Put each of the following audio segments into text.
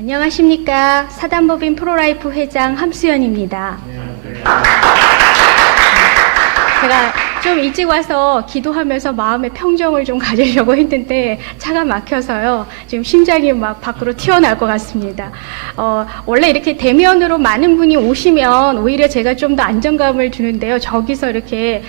안녕하십니까. 사단법인 프로라이프 회장 함수연입니다. 제가 좀 일찍 와서 기도하면서 마음의 평정을 좀 가지려고 했는데 차가 막혀서요. 지금 심장이 막 밖으로 튀어나올 것 같습니다. 원래 이렇게 대면으로 많은 분이 오시면 오히려 제가 좀 더 안정감을 주는데요. 저기서 이렇게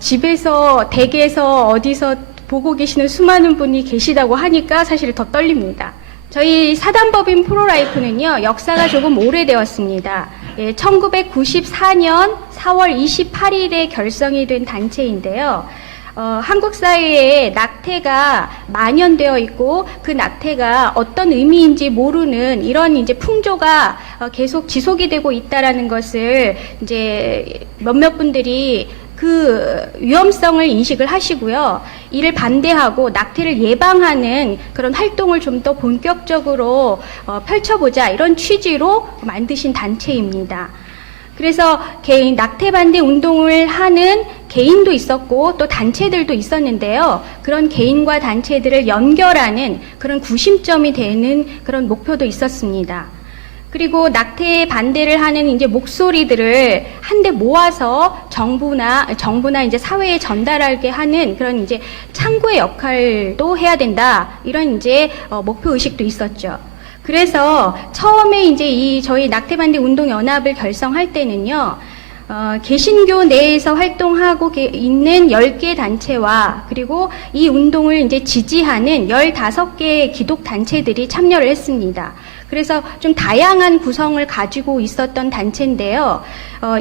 집에서 댁에서 어디서 보고 계시는 수많은 분이 계시다고 하니까 사실 더 떨립니다. 저희 사단법인 프로라이프는요, 역사가 조금 오래되었습니다. 1994년 4월 28일에 결성이 된 단체인데요. 한국 사회에 낙태가 만연되어 있고 그 낙태가 어떤 의미인지 모르는 이런 이제 풍조가 계속 지속이 되고 있다라는 것을 이제 몇몇 분들이 그 위험성을 인식을 하시고요. 이를 반대하고 낙태를 예방하는 그런 활동을 좀 더 본격적으로 펼쳐보자 이런 취지로 만드신 단체입니다. 그래서 개인 낙태 반대 운동을 하는 개인도 있었고 또 단체들도 있었는데요. 그런 개인과 단체들을 연결하는 그런 구심점이 되는 그런 목표도 있었습니다. 그리고 낙태 반대를 하는 이제 목소리들을 한데 모아서 정부나 이제 사회에 전달하게 하는 그런 이제 창구의 역할도 해야 된다. 이런 이제 목표 의식도 있었죠. 그래서 처음에 이제 저희 낙태 반대 운동 연합을 결성할 때는요. 개신교 내에서 활동하고 있는 10개 단체와 그리고 이 운동을 이제 지지하는 15개 기독 단체들이 참여를 했습니다. 그래서 좀 다양한 구성을 가지고 있었던 단체인데요.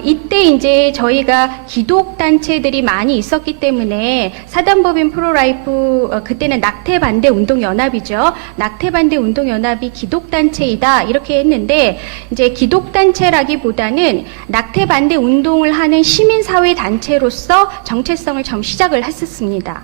이때 이제 저희가 기독 단체들이 많이 있었기 때문에 사단법인 프로라이프 그때는 낙태 반대 운동 연합이죠. 낙태 반대 운동 연합이 기독 단체이다 이렇게 했는데 이제 기독 단체라기보다는 낙태 반대 운동을 하는 시민사회 단체로서 정체성을 좀 시작을 했었습니다.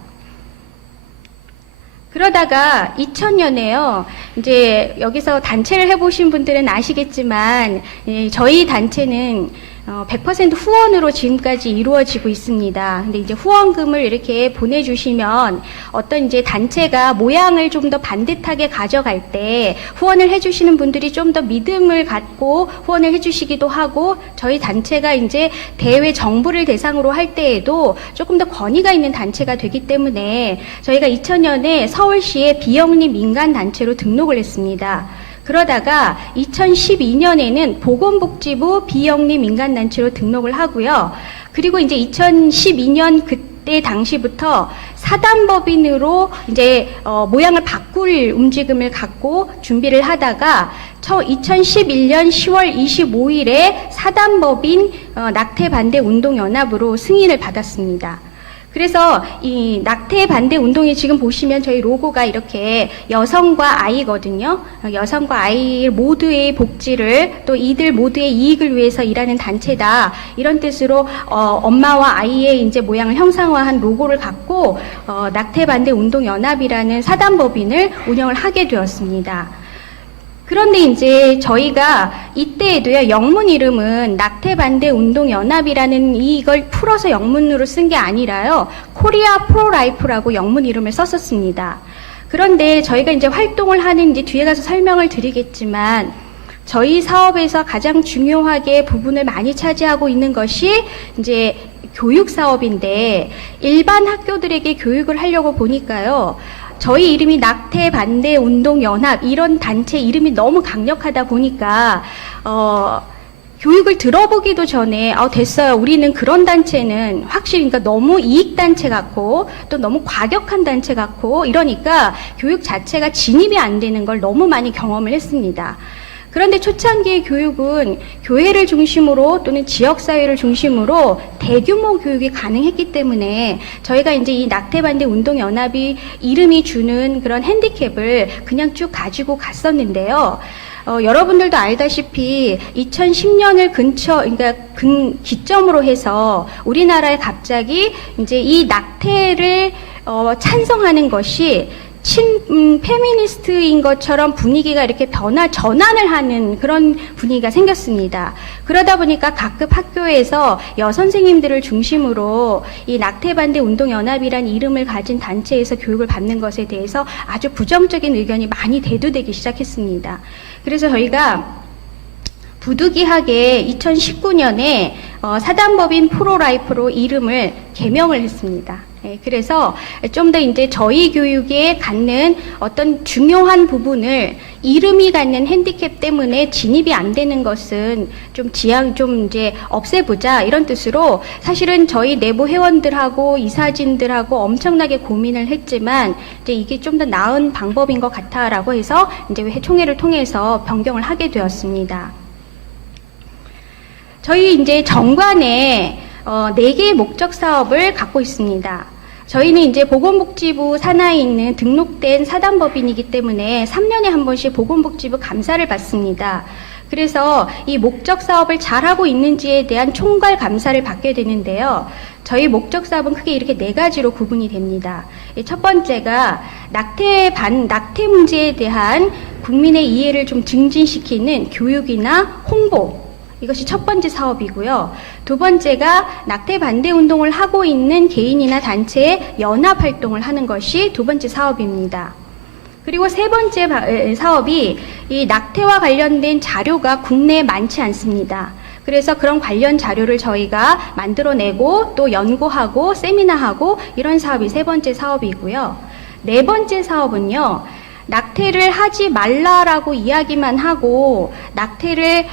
그러다가 2000년에요. 이제 여기서 단체를 해보신 분들은 아시겠지만 저희 단체는 100% 후원으로 지금까지 이루어지고 있습니다. 근데 이제 후원금을 이렇게 보내주시면 어떤 이제 단체가 모양을 좀 더 반듯하게 가져갈 때 후원을 해주시는 분들이 좀 더 믿음을 갖고 후원을 해주시기도 하고 저희 단체가 이제 대외 정부를 대상으로 할 때에도 조금 더 권위가 있는 단체가 되기 때문에 저희가 2000년에 서울시의 비영리 민간단체로 등록을 했습니다. 그러다가 2012년에는 보건복지부 비영리 민간단체로 등록을 하고요. 그리고 이제 2012년 그때 당시부터 사단법인으로 이제 모양을 바꿀 움직임을 갖고 준비를 하다가 2011년 10월 25일에 사단법인 낙태 반대 운동 연합으로 승인을 받았습니다. 그래서 이 낙태 반대 운동이 지금 보시면 저희 로고가 이렇게 여성과 아이거든요. 여성과 아이 모두의 복지를 또 이들 모두의 이익을 위해서 일하는 단체다. 이런 뜻으로 엄마와 아이의 이제 모양을 형상화한 로고를 갖고 낙태 반대 운동 연합이라는 사단법인을 운영을 하게 되었습니다. 그런데 이제 저희가 이때에도요, 영문 이름은 낙태 반대 운동 연합이라는 이걸 풀어서 영문으로 쓴 게 아니라요, 코리아 프로라이프라고 영문 이름을 썼었습니다. 그런데 저희가 이제 활동을 하는 이제 뒤에 가서 설명을 드리겠지만, 저희 사업에서 가장 중요하게 부분을 많이 차지하고 있는 것이 이제 교육 사업인데, 일반 학교들에게 교육을 하려고 보니까요, 저희 이름이 낙태 반대 운동 연합 이런 단체 이름이 너무 강력하다 보니까 교육을 들어보기도 전에 됐어요. 우리는 그런 단체는 확실히 그러니까 너무 이익 단체 같고 또 너무 과격한 단체 같고 이러니까 교육 자체가 진입이 안 되는 걸 너무 많이 경험을 했습니다. 그런데 초창기의 교육은 교회를 중심으로 또는 지역사회를 중심으로 대규모 교육이 가능했기 때문에 저희가 이제 이 낙태반대 운동연합이 이름이 주는 그런 핸디캡을 그냥 쭉 가지고 갔었는데요. 여러분들도 알다시피 2010년을 그러니까 기점으로 해서 우리나라에 갑자기 이제 이 낙태를 찬성하는 것이 페미니스트인 것처럼 분위기가 이렇게 전환을 하는 그런 분위기가 생겼습니다. 그러다 보니까 각급 학교에서 여선생님들을 중심으로 이 낙태반대 운동연합이란 이름을 가진 단체에서 교육을 받는 것에 대해서 아주 부정적인 의견이 많이 대두되기 시작했습니다. 그래서 저희가 부득이하게 2019년에 사단법인 프로라이프로 이름을 개명을 했습니다. 그래서 좀 더 이제 저희 교육에 갖는 어떤 중요한 부분을 이름이 갖는 핸디캡 때문에 진입이 안 되는 것은 좀 이제 없애보자 이런 뜻으로 사실은 저희 내부 회원들하고 이사진들하고 엄청나게 고민을 했지만 이제 이게 좀 더 나은 방법인 것 같아라고 해서 이제 총회를 통해서 변경을 하게 되었습니다. 저희 이제 정관에 4개의 목적 사업을 갖고 있습니다. 저희는 이제 보건복지부 산하에 있는 등록된 사단법인이기 때문에 3년에 한 번씩 보건복지부 감사를 받습니다. 그래서 이 목적 사업을 잘하고 있는지에 대한 총괄 감사를 받게 되는데요. 저희 목적 사업은 크게 이렇게 4가지로 구분이 됩니다. 첫 번째가 낙태 문제에 대한 국민의 이해를 좀 증진시키는 교육이나 홍보, 이것이 첫 번째 사업이고요. 두 번째가 낙태 반대 운동을 하고 있는 개인이나 단체의 연합 활동을 하는 것이 두 번째 사업입니다. 그리고 세 번째 사업이 이 낙태와 관련된 자료가 국내에 많지 않습니다. 그래서 그런 관련 자료를 저희가 만들어내고 또 연구하고 세미나하고 이런 사업이 세 번째 사업이고요. 네 번째 사업은요. 낙태를 하지 말라라고 이야기만 하고 낙태를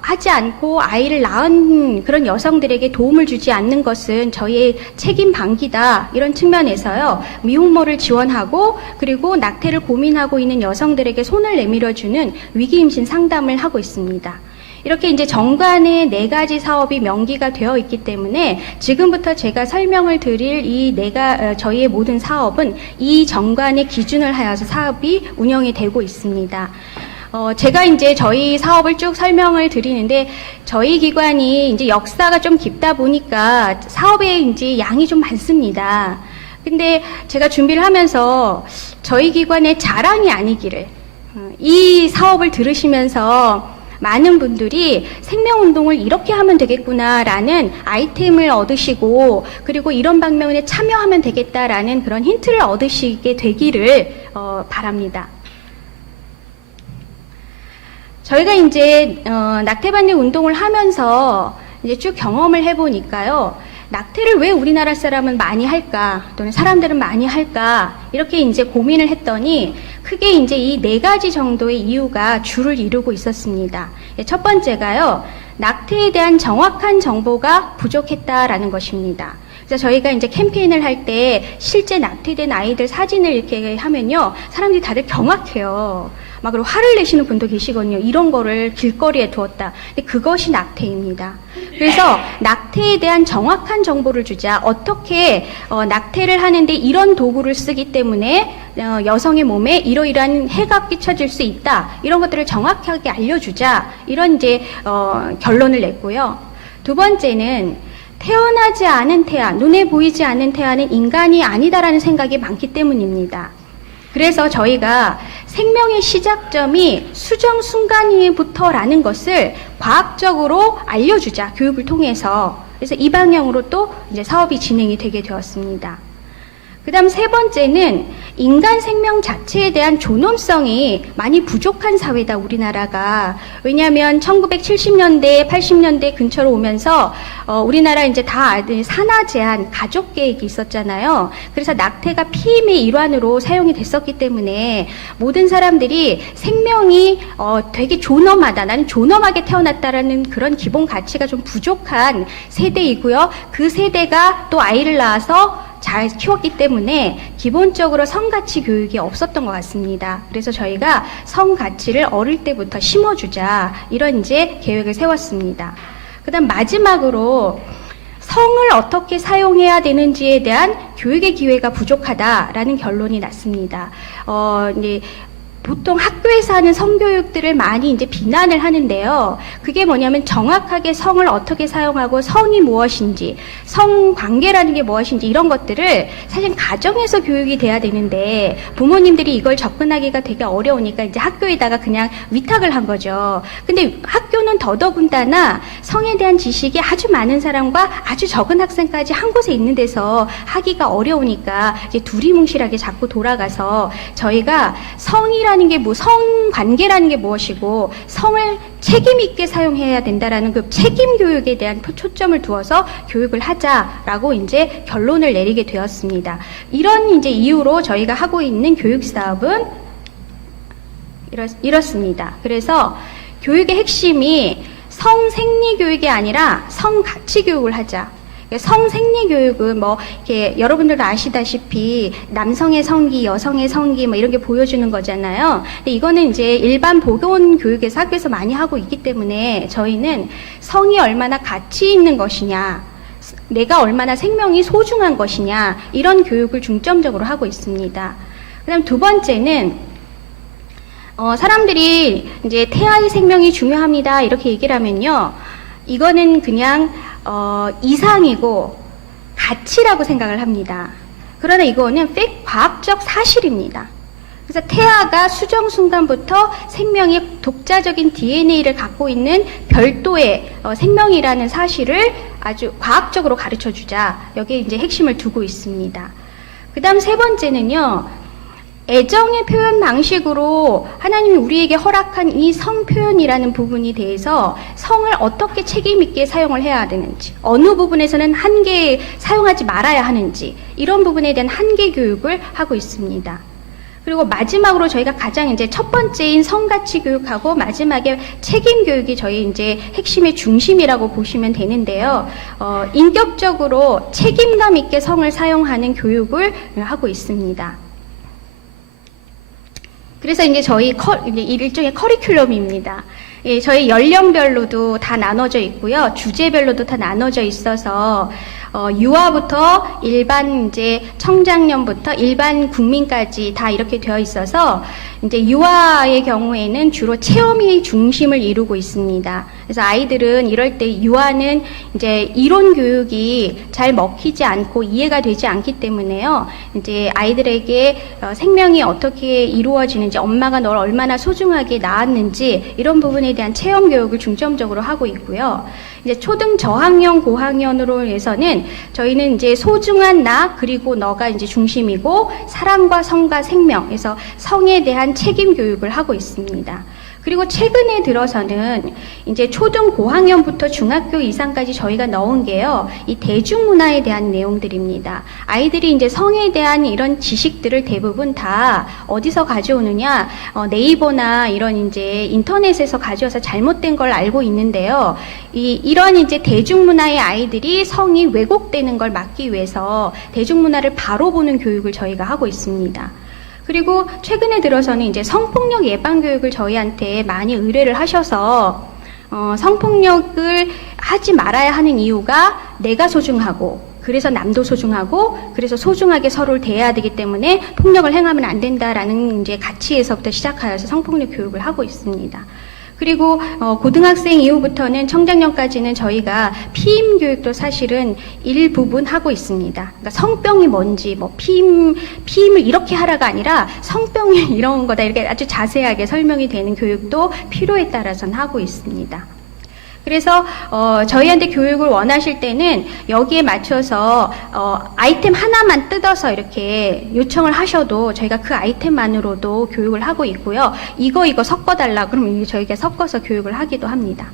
하지 않고 아이를 낳은 그런 여성들에게 도움을 주지 않는 것은 저희의 책임 방기다 이런 측면에서요. 미혼모를 지원하고 그리고 낙태를 고민하고 있는 여성들에게 손을 내밀어주는 위기임신 상담을 하고 있습니다. 이렇게 이제 정관의 4가지 사업이 명기가 되어 있기 때문에 지금부터 제가 설명을 드릴 저희의 모든 사업은 이 정관의 기준을 하여서 사업이 운영이 되고 있습니다. 제가 이제 저희 사업을 쭉 설명을 드리는데 저희 기관이 이제 역사가 좀 깊다 보니까 사업에 이제 양이 좀 많습니다. 근데 제가 준비를 하면서 저희 기관의 자랑이 아니기를 이 사업을 들으시면서 많은 분들이 생명운동을 이렇게 하면 되겠구나라는 아이템을 얻으시고 그리고 이런 방면에 참여하면 되겠다라는 그런 힌트를 얻으시게 되기를 바랍니다. 저희가 이제 낙태 반대 운동을 하면서 이제 쭉 경험을 해보니까요. 낙태를 왜 우리나라 사람은 많이 할까 또는 사람들은 많이 할까 이렇게 이제 고민을 했더니 크게 이제 이 4가지 정도의 이유가 주를 이루고 있었습니다. 첫 번째가요. 낙태에 대한 정확한 정보가 부족했다라는 것입니다. 그래서 저희가 이제 캠페인을 할 때 실제 낙태된 아이들 사진을 이렇게 하면요. 사람들이 다들 경악해요. 막 그리고 화를 내시는 분도 계시거든요. 이런 거를 길거리에 두었다. 근데 그것이 낙태입니다. 그래서 낙태에 대한 정확한 정보를 주자. 어떻게 낙태를 하는데 이런 도구를 쓰기 때문에 여성의 몸에 이러이러한 해가 끼쳐질 수 있다. 이런 것들을 정확하게 알려주자. 이런 이제 결론을 냈고요. 두 번째는 태어나지 않은 태아, 눈에 보이지 않는 태아는 인간이 아니다라는 생각이 많기 때문입니다. 그래서 저희가 생명의 시작점이 수정 순간부터라는 것을 과학적으로 알려주자, 교육을 통해서. 그래서 이 방향으로 또 이제 사업이 진행이 되게 되었습니다. 그 다음 세 번째는 인간 생명 자체에 대한 존엄성이 많이 부족한 사회다, 우리나라가. 왜냐하면 1970년대, 80년대 근처로 오면서 우리나라 이제 다 산하 제한, 가족 계획이 있었잖아요. 그래서 낙태가 피임의 일환으로 사용이 됐었기 때문에 모든 사람들이 생명이 되게 존엄하다, 나는 존엄하게 태어났다라는 그런 기본 가치가 좀 부족한 세대이고요. 그 세대가 또 아이를 낳아서 잘 키웠기 때문에 기본적으로 성가치 교육이 없었던 것 같습니다. 그래서 저희가 성가치를 어릴 때부터 심어주자 이런 이제 계획을 세웠습니다. 그 다음 마지막으로 성을 어떻게 사용해야 되는지에 대한 교육의 기회가 부족하다라는 결론이 났습니다. 이제 보통 학교에서 하는 성교육들을 많이 이제 비난을 하는데요. 그게 뭐냐면 정확하게 성을 어떻게 사용하고 성이 무엇인지, 성관계라는 게 무엇인지 이런 것들을 사실 가정에서 교육이 돼야 되는데 부모님들이 이걸 접근하기가 되게 어려우니까 이제 학교에다가 그냥 위탁을 한 거죠. 근데 학교는 더더군다나 성에 대한 지식이 아주 많은 사람과 아주 적은 학생까지 한 곳에 있는 데서 하기가 어려우니까 이제 두리뭉실하게 자꾸 돌아가서 저희가 성이라 성이라는 게 성관계라는 게 무엇이고 성을 책임 있게 사용해야 된다라는 그 책임 교육에 대한 초점을 두어서 교육을 하자라고 이제 결론을 내리게 되었습니다. 이런 이제 이유로 저희가 하고 있는 교육 사업은 이렇습니다. 그래서 교육의 핵심이 성생리 교육이 아니라 성가치 교육을 하자. 성생리 교육은 뭐 이렇게 여러분들도 아시다시피 남성의 성기, 여성의 성기 뭐 이런 게 보여주는 거잖아요. 근데 이거는 이제 일반 보건 교육에서 학교에서 많이 하고 있기 때문에 저희는 성이 얼마나 가치 있는 것이냐, 내가 얼마나 생명이 소중한 것이냐 이런 교육을 중점적으로 하고 있습니다. 그다음 두 번째는 사람들이 이제 태아의 생명이 중요합니다 이렇게 얘기를 하면요, 이거는 그냥 이상이고 가치라고 생각을 합니다. 그러나 이거는 과학적 사실입니다. 그래서 태아가 수정 순간부터 생명이 독자적인 DNA를 갖고 있는 별도의 생명이라는 사실을 아주 과학적으로 가르쳐 주자. 여기에 이제 핵심을 두고 있습니다. 그 다음 세 번째는요, 애정의 표현 방식으로 하나님이 우리에게 허락한 이 성 표현이라는 부분에 대해서 성을 어떻게 책임 있게 사용을 해야 되는지, 어느 부분에서는 한계 사용하지 말아야 하는지, 이런 부분에 대한 한계 교육을 하고 있습니다. 그리고 마지막으로 저희가 가장 이제 첫 번째인 성가치 교육하고 마지막에 책임 교육이 저희 이제 핵심의 중심이라고 보시면 되는데요. 인격적으로 책임감 있게 성을 사용하는 교육을 하고 있습니다. 그래서 이제 저희 일종의 커리큘럼입니다. 예, 저희 연령별로도 다 나눠져 있고요. 주제별로도 다 나눠져 있어서 유아부터 일반 이제 청장년부터 일반 국민까지 다 이렇게 되어 있어서 이제 유아의 경우에는 주로 체험이 중심을 이루고 있습니다. 그래서 아이들은 이럴 때 유아는 이제 이론 교육이 잘 먹히지 않고 이해가 되지 않기 때문에요. 이제 아이들에게 생명이 어떻게 이루어지는지, 엄마가 널 얼마나 소중하게 낳았는지 이런 부분에 대한 체험 교육을 중점적으로 하고 있고요. 이제 초등 저학년, 고학년으로 해서는 저희는 이제 소중한 나 그리고 너가 이제 중심이고 사랑과 성과 생명, 그래서 성에 대한 책임 교육을 하고 있습니다. 그리고 최근에 들어서는 이제 초등 고학년부터 중학교 이상까지 저희가 넣은 게요, 이 대중문화에 대한 내용들입니다. 아이들이 이제 성에 대한 이런 지식들을 대부분 다 어디서 가져오느냐, 네이버나 이런 이제 인터넷에서 가져와서 잘못된 걸 알고 있는데요. 이런 이제 대중문화의 아이들이 성이 왜곡되는 걸 막기 위해서 대중문화를 바로 보는 교육을 저희가 하고 있습니다. 그리고 최근에 들어서는 이제 성폭력 예방 교육을 저희한테 많이 의뢰를 하셔서 성폭력을 하지 말아야 하는 이유가 내가 소중하고, 그래서 남도 소중하고, 그래서 소중하게 서로를 대해야 되기 때문에 폭력을 행하면 안 된다라는 이제 가치에서부터 시작하여서 성폭력 교육을 하고 있습니다. 그리고 고등학생 이후부터는 청장년까지는 저희가 피임 교육도 사실은 일부분 하고 있습니다. 그러니까 성병이 뭔지, 뭐 피임을 이렇게 하라가 아니라 성병이 이런 거다 이렇게 아주 자세하게 설명이 되는 교육도 필요에 따라서는 하고 있습니다. 그래서 저희한테 교육을 원하실 때는 여기에 맞춰서 아이템 하나만 뜯어서 이렇게 요청을 하셔도 저희가 그 아이템만으로도 교육을 하고 있고요. 이거 섞어달라 그러면 저희가 섞어서 교육을 하기도 합니다.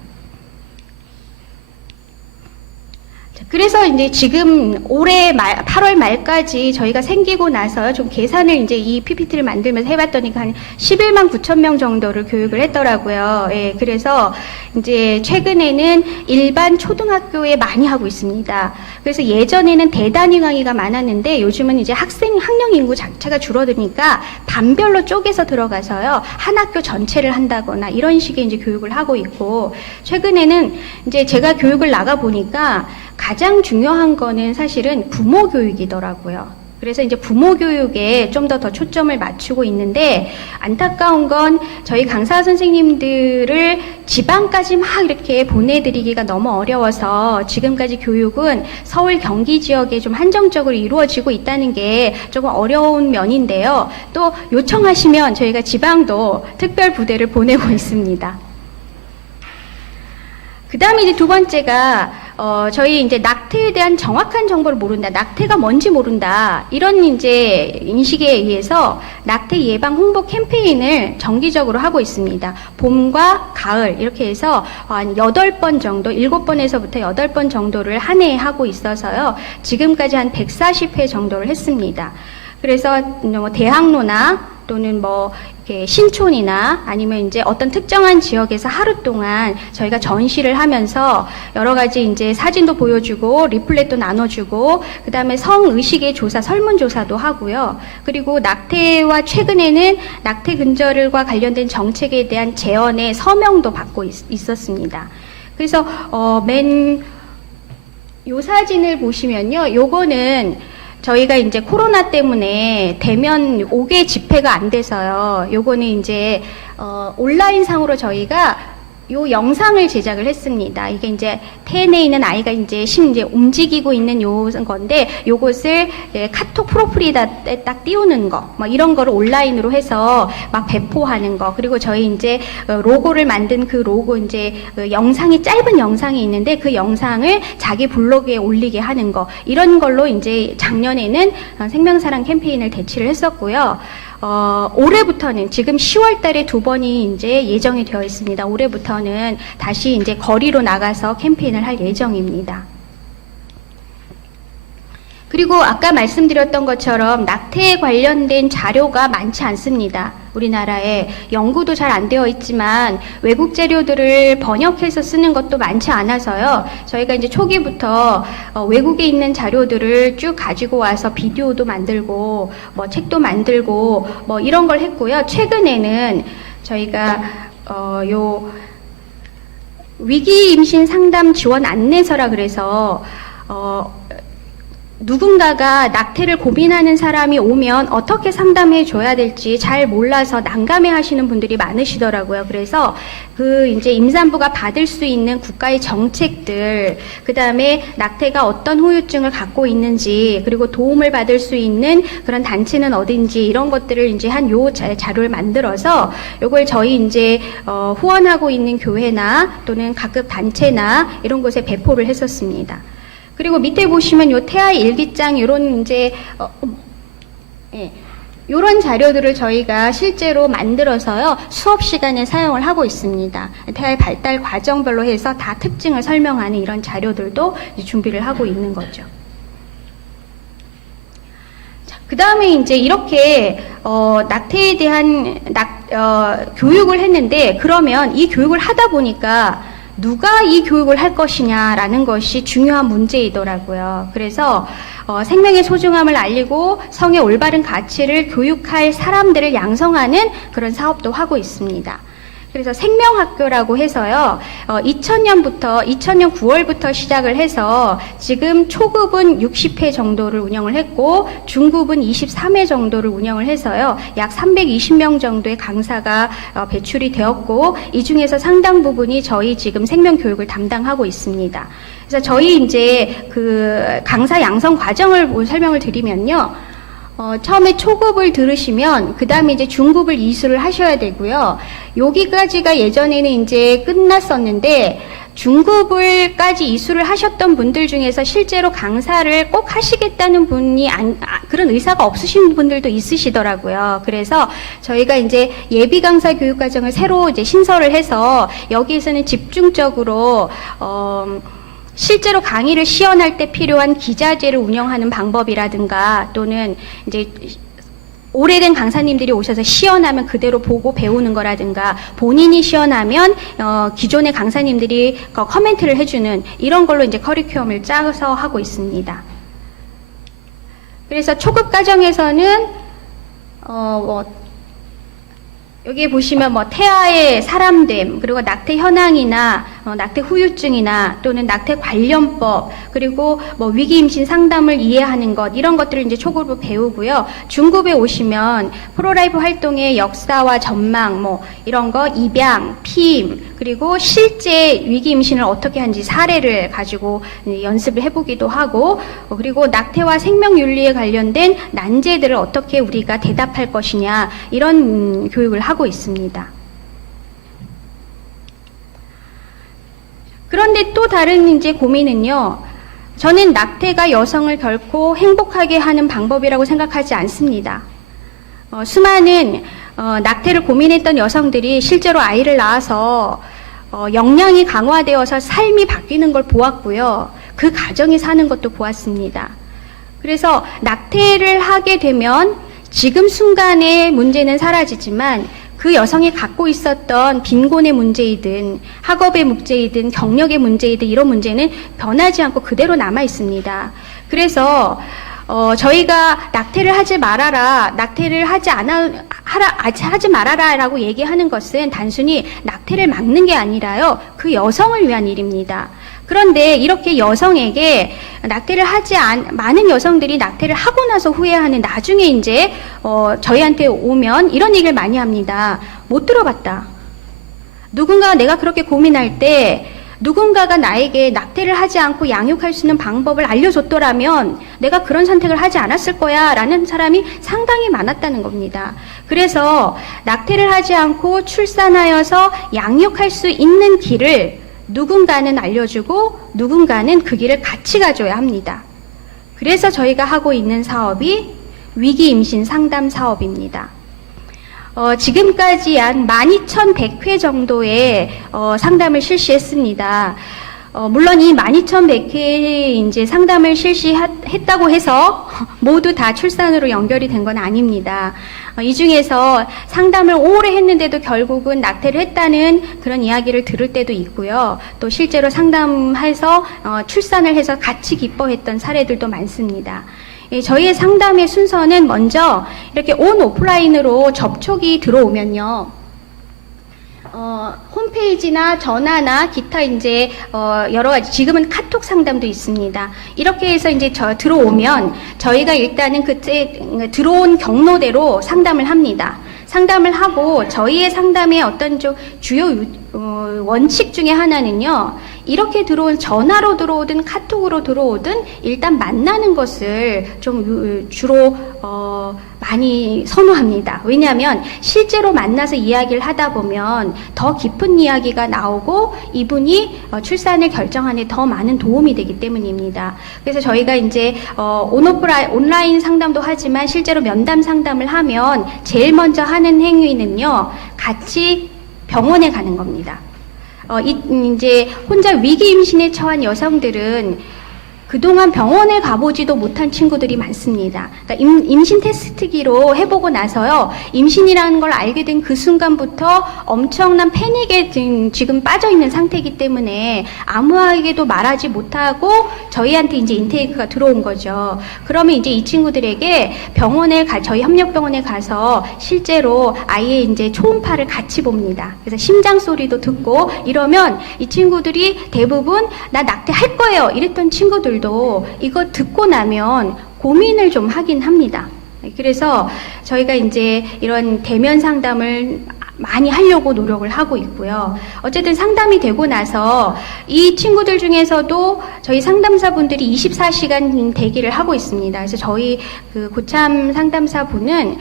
그래서 이제 지금 올해 8월 말까지 저희가 생기고 나서 좀 계산을 이제 이 PPT를 만들면서 해봤더니 한 11만 9천 명 정도를 교육을 했더라고요. 예, 그래서 이제 최근에는 일반 초등학교에 많이 하고 있습니다. 그래서 예전에는 대단위 강의가 많았는데 요즘은 이제 학령 인구 자체가 줄어드니까 반별로 쪼개서 들어가서요, 한 학교 전체를 한다거나 이런 식의 이제 교육을 하고 있고, 최근에는 이제 제가 교육을 나가 보니까 가장 중요한 거는 사실은 부모 교육이더라고요. 그래서 이제 부모 교육에 좀 더 초점을 맞추고 있는데, 안타까운 건 저희 강사 선생님들을 지방까지 막 이렇게 보내드리기가 너무 어려워서 지금까지 교육은 서울 경기 지역에 좀 한정적으로 이루어지고 있다는 게 조금 어려운 면인데요. 또 요청하시면 저희가 지방도 특별 부대를 보내고 있습니다. 그 다음에 이제 두 번째가, 저희 이제 낙태에 대한 정확한 정보를 모른다. 낙태가 뭔지 모른다. 이런 이제 인식에 의해서 낙태 예방 홍보 캠페인을 정기적으로 하고 있습니다. 봄과 가을, 이렇게 해서 한 8번 정도, 7번에서부터 8번 정도를 한 해에 하고 있어서요. 지금까지 한 140회 정도를 했습니다. 그래서 뭐 대학로나 또는 뭐 이렇게 신촌이나 아니면 이제 어떤 특정한 지역에서 하루 동안 저희가 전시를 하면서 여러 가지 이제 사진도 보여주고 리플렛도 나눠주고 그다음에 성의식의 조사, 설문조사도 하고요. 그리고 낙태와 최근에는 낙태 근절과 관련된 정책에 대한 제언의 서명도 받고 있었습니다. 그래서 맨 요 사진을 보시면요. 요거는 저희가 이제 코로나 때문에 대면 5개 집회가 안 돼서요. 요거는 이제 온라인 상으로 저희가 요 영상을 제작을 했습니다. 이게 이제 태에 있는 아이가 이제 움직이고 있는 요 건데 요것을 카톡 프로필에다 딱 띄우는 거, 뭐 이런 거를 온라인으로 해서 막 배포하는 거. 그리고 저희 이제 로고를 만든 그 로고 이제 영상이 짧은 영상이 있는데 그 영상을 자기 블로그에 올리게 하는 거. 이런 걸로 이제 작년에는 생명사랑 캠페인을 대치를 했었고요. 올해부터는 지금 10월 달에 2번이 이제 예정이 되어 있습니다. 올해부터는 다시 이제 거리로 나가서 캠페인을 할 예정입니다. 그리고 아까 말씀드렸던 것처럼 낙태에 관련된 자료가 많지 않습니다. 우리나라에 연구도 잘 안 되어 있지만 외국 자료들을 번역해서 쓰는 것도 많지 않아서요. 저희가 이제 초기부터 외국에 있는 자료들을 쭉 가지고 와서 비디오도 만들고 뭐 책도 만들고 뭐 이런 걸 했고요. 최근에는 저희가 요 위기 임신 상담 지원 안내서라 그래서 누군가가 낙태를 고민하는 사람이 오면 어떻게 상담해 줘야 될지 잘 몰라서 난감해 하시는 분들이 많으시더라고요. 그래서 그 이제 임산부가 받을 수 있는 국가의 정책들, 그 다음에 낙태가 어떤 후유증을 갖고 있는지, 그리고 도움을 받을 수 있는 그런 단체는 어딘지 이런 것들을 이제 한 요 자료를 만들어서 요걸 저희 이제 후원하고 있는 교회나 또는 각급 단체나 이런 곳에 배포를 했었습니다. 그리고 밑에 보시면 요 태아의 일기장 요런 이제 요런 자료들을 저희가 실제로 만들어서요 수업 시간에 사용을 하고 있습니다. 태아의 발달 과정별로 해서 다 특징을 설명하는 이런 자료들도 준비를 하고 있는 거죠. 그 다음에 이제 이렇게 낙태에 대한 교육을 했는데 그러면 이 교육을 하다 보니까 누가 이 교육을 할 것이냐라는 것이 중요한 문제이더라고요. 그래서 생명의 소중함을 알리고 성의 올바른 가치를 교육할 사람들을 양성하는 그런 사업도 하고 있습니다. 그래서 생명학교라고 해서요, 2000년 9월부터 시작을 해서 지금 초급은 60회 정도를 운영을 했고 중급은 23회 정도를 운영을 해서요, 약 320명 정도의 강사가 배출이 되었고 이 중에서 상당 부분이 저희 지금 생명교육을 담당하고 있습니다. 그래서 저희 이제 그 강사 양성 과정을 설명을 드리면요, 처음에 초급을 들으시면 그 다음에 이제 중급을 이수를 하셔야 되고요. 여기까지가 예전에는 이제 끝났었는데 중급을까지 이수를 하셨던 분들 중에서 실제로 강사를 꼭 하시겠다는 분이 그런 의사가 없으신 분들도 있으시더라고요. 그래서 저희가 이제 예비 강사 교육 과정을 새로 이제 신설을 해서 여기에서는 집중적으로 실제로 강의를 시연할 때 필요한 기자재를 운영하는 방법이라든가 또는 이제 오래된 강사님들이 오셔서 시연하면 그대로 보고 배우는 거라든가 본인이 시연하면 기존의 강사님들이 커멘트를 해주는 이런 걸로 이제 커리큘럼을 짜서 하고 있습니다. 그래서 초급 과정에서는 여기 보시면 뭐 태아의 사람됨, 그리고 낙태 현황이나 낙태 후유증이나 또는 낙태 관련법, 그리고 뭐 위기 임신 상담을 이해하는 것, 이런 것들을 이제 초급으로 배우고요. 중급에 오시면 프로라이프 활동의 역사와 전망, 뭐 이런 거, 입양, 피임, 그리고 실제 위기 임신을 어떻게 하는지 사례를 가지고 연습을 해보기도 하고, 그리고 낙태와 생명윤리에 관련된 난제들을 어떻게 우리가 대답할 것이냐, 이런 교육을 하고 있습니다. 그런데 또 다른 이제 고민은요. 저는 낙태가 여성을 결코 행복하게 하는 방법이라고 생각하지 않습니다. 수많은 낙태를 고민했던 여성들이 실제로 아이를 낳아서 역량이 강화되어서 삶이 바뀌는 걸 보았고요. 그 가정이 사는 것도 보았습니다. 그래서 낙태를 하게 되면 지금 순간의 문제는 사라지지만 그 여성이 갖고 있었던 빈곤의 문제이든 학업의 문제이든 경력의 문제이든 이런 문제는 변하지 않고 그대로 남아 있습니다. 그래서 저희가 낙태를 하지 말아라, 낙태를 하지 말아라라고 얘기하는 것은 단순히 낙태를 막는 게 아니라요, 그 여성을 위한 일입니다. 그런데 이렇게 여성에게 많은 여성들이 낙태를 하고 나서 후회하는 나중에 이제 저희한테 오면 이런 얘기를 많이 합니다. 못 들어봤다. 누군가 내가 그렇게 고민할 때 누군가가 나에게 낙태를 하지 않고 양육할 수 있는 방법을 알려줬더라면 내가 그런 선택을 하지 않았을 거야 라는 사람이 상당히 많았다는 겁니다. 그래서 낙태를 하지 않고 출산하여서 양육할 수 있는 길을 누군가는 알려주고 누군가는 그 길을 같이 가줘야 합니다. 그래서 저희가 하고 있는 사업이 위기 임신 상담 사업입니다. 지금까지 한 12,100회 정도의 상담을 실시했습니다. 물론 이 12,100회 이제 상담을 실시했다고 해서 모두 다 출산으로 연결이 된 건 아닙니다. 이 중에서 상담을 오래 했는데도 결국은 낙태를 했다는 그런 이야기를 들을 때도 있고요. 또 실제로 상담해서 출산을 해서 같이 기뻐했던 사례들도 많습니다. 저희의 상담의 순서는 먼저 이렇게 온 오프라인으로 접촉이 들어오면요. 홈페이지나 전화나 기타 이제 여러 가지 지금은 카톡 상담도 있습니다. 이렇게 해서 이제 들어오면 저희가 일단은 그때 들어온 경로대로 상담을 합니다. 상담을 하고 저희의 상담의 어떤 좀 주요 원칙 중에 하나는요. 이렇게 전화로 들어오든 카톡으로 들어오든 일단 만나는 것을 좀 주로 많이 선호합니다. 왜냐하면 실제로 만나서 이야기를 하다 보면 더 깊은 이야기가 나오고 이분이 출산을 결정하는 데 더 많은 도움이 되기 때문입니다. 그래서 저희가 이제 온라인 상담도 하지만 실제로 면담 상담을 하면 제일 먼저 하는 행위는요. 같이 병원에 가는 겁니다. 이제 혼자 위기 임신에 처한 여성들은 그동안 병원에 가보지도 못한 친구들이 많습니다. 그러니까 임신 테스트기로 해보고 나서요, 임신이라는 걸 알게 된 그 순간부터 엄청난 패닉에 지금 빠져 있는 상태이기 때문에 아무에게도 말하지 못하고 저희한테 이제 인테이크가 들어온 거죠. 그러면 이제 이 친구들에게 저희 협력병원에 가서 실제로 아이의 이제 초음파를 같이 봅니다. 그래서 심장 소리도 듣고 이러면 이 친구들이 대부분 나 낙태할 거예요 이랬던 친구들도 이거 듣고 나면 고민을 좀 하긴 합니다. 그래서 저희가 이제 이런 대면 상담을 많이 하려고 노력을 하고 있고요. 어쨌든 상담이 되고 나서 이 친구들 중에서도 저희 상담사분들이 24시간 대기를 하고 있습니다. 그래서 저희 그 고참 상담사분은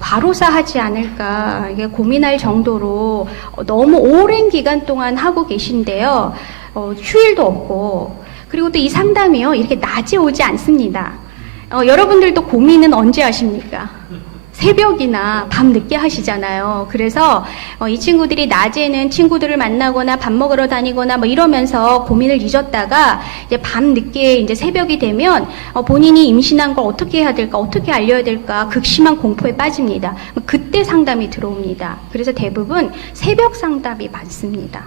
과로사 하지 않을까 이게 고민할 정도로 너무 오랜 기간 동안 하고 계신데요. 휴일도 없고 그리고 또 이 상담이요 이렇게 낮에 오지 않습니다. 여러분들도 고민은 언제 하십니까? 새벽이나 밤 늦게 하시잖아요. 그래서 이 친구들이 낮에는 친구들을 만나거나 밥 먹으러 다니거나 뭐 이러면서 고민을 잊었다가 이제 밤 늦게 이제 새벽이 되면 본인이 임신한 걸 어떻게 해야 될까, 어떻게 알려야 될까 극심한 공포에 빠집니다. 그때 상담이 들어옵니다. 그래서 대부분 새벽 상담이 많습니다.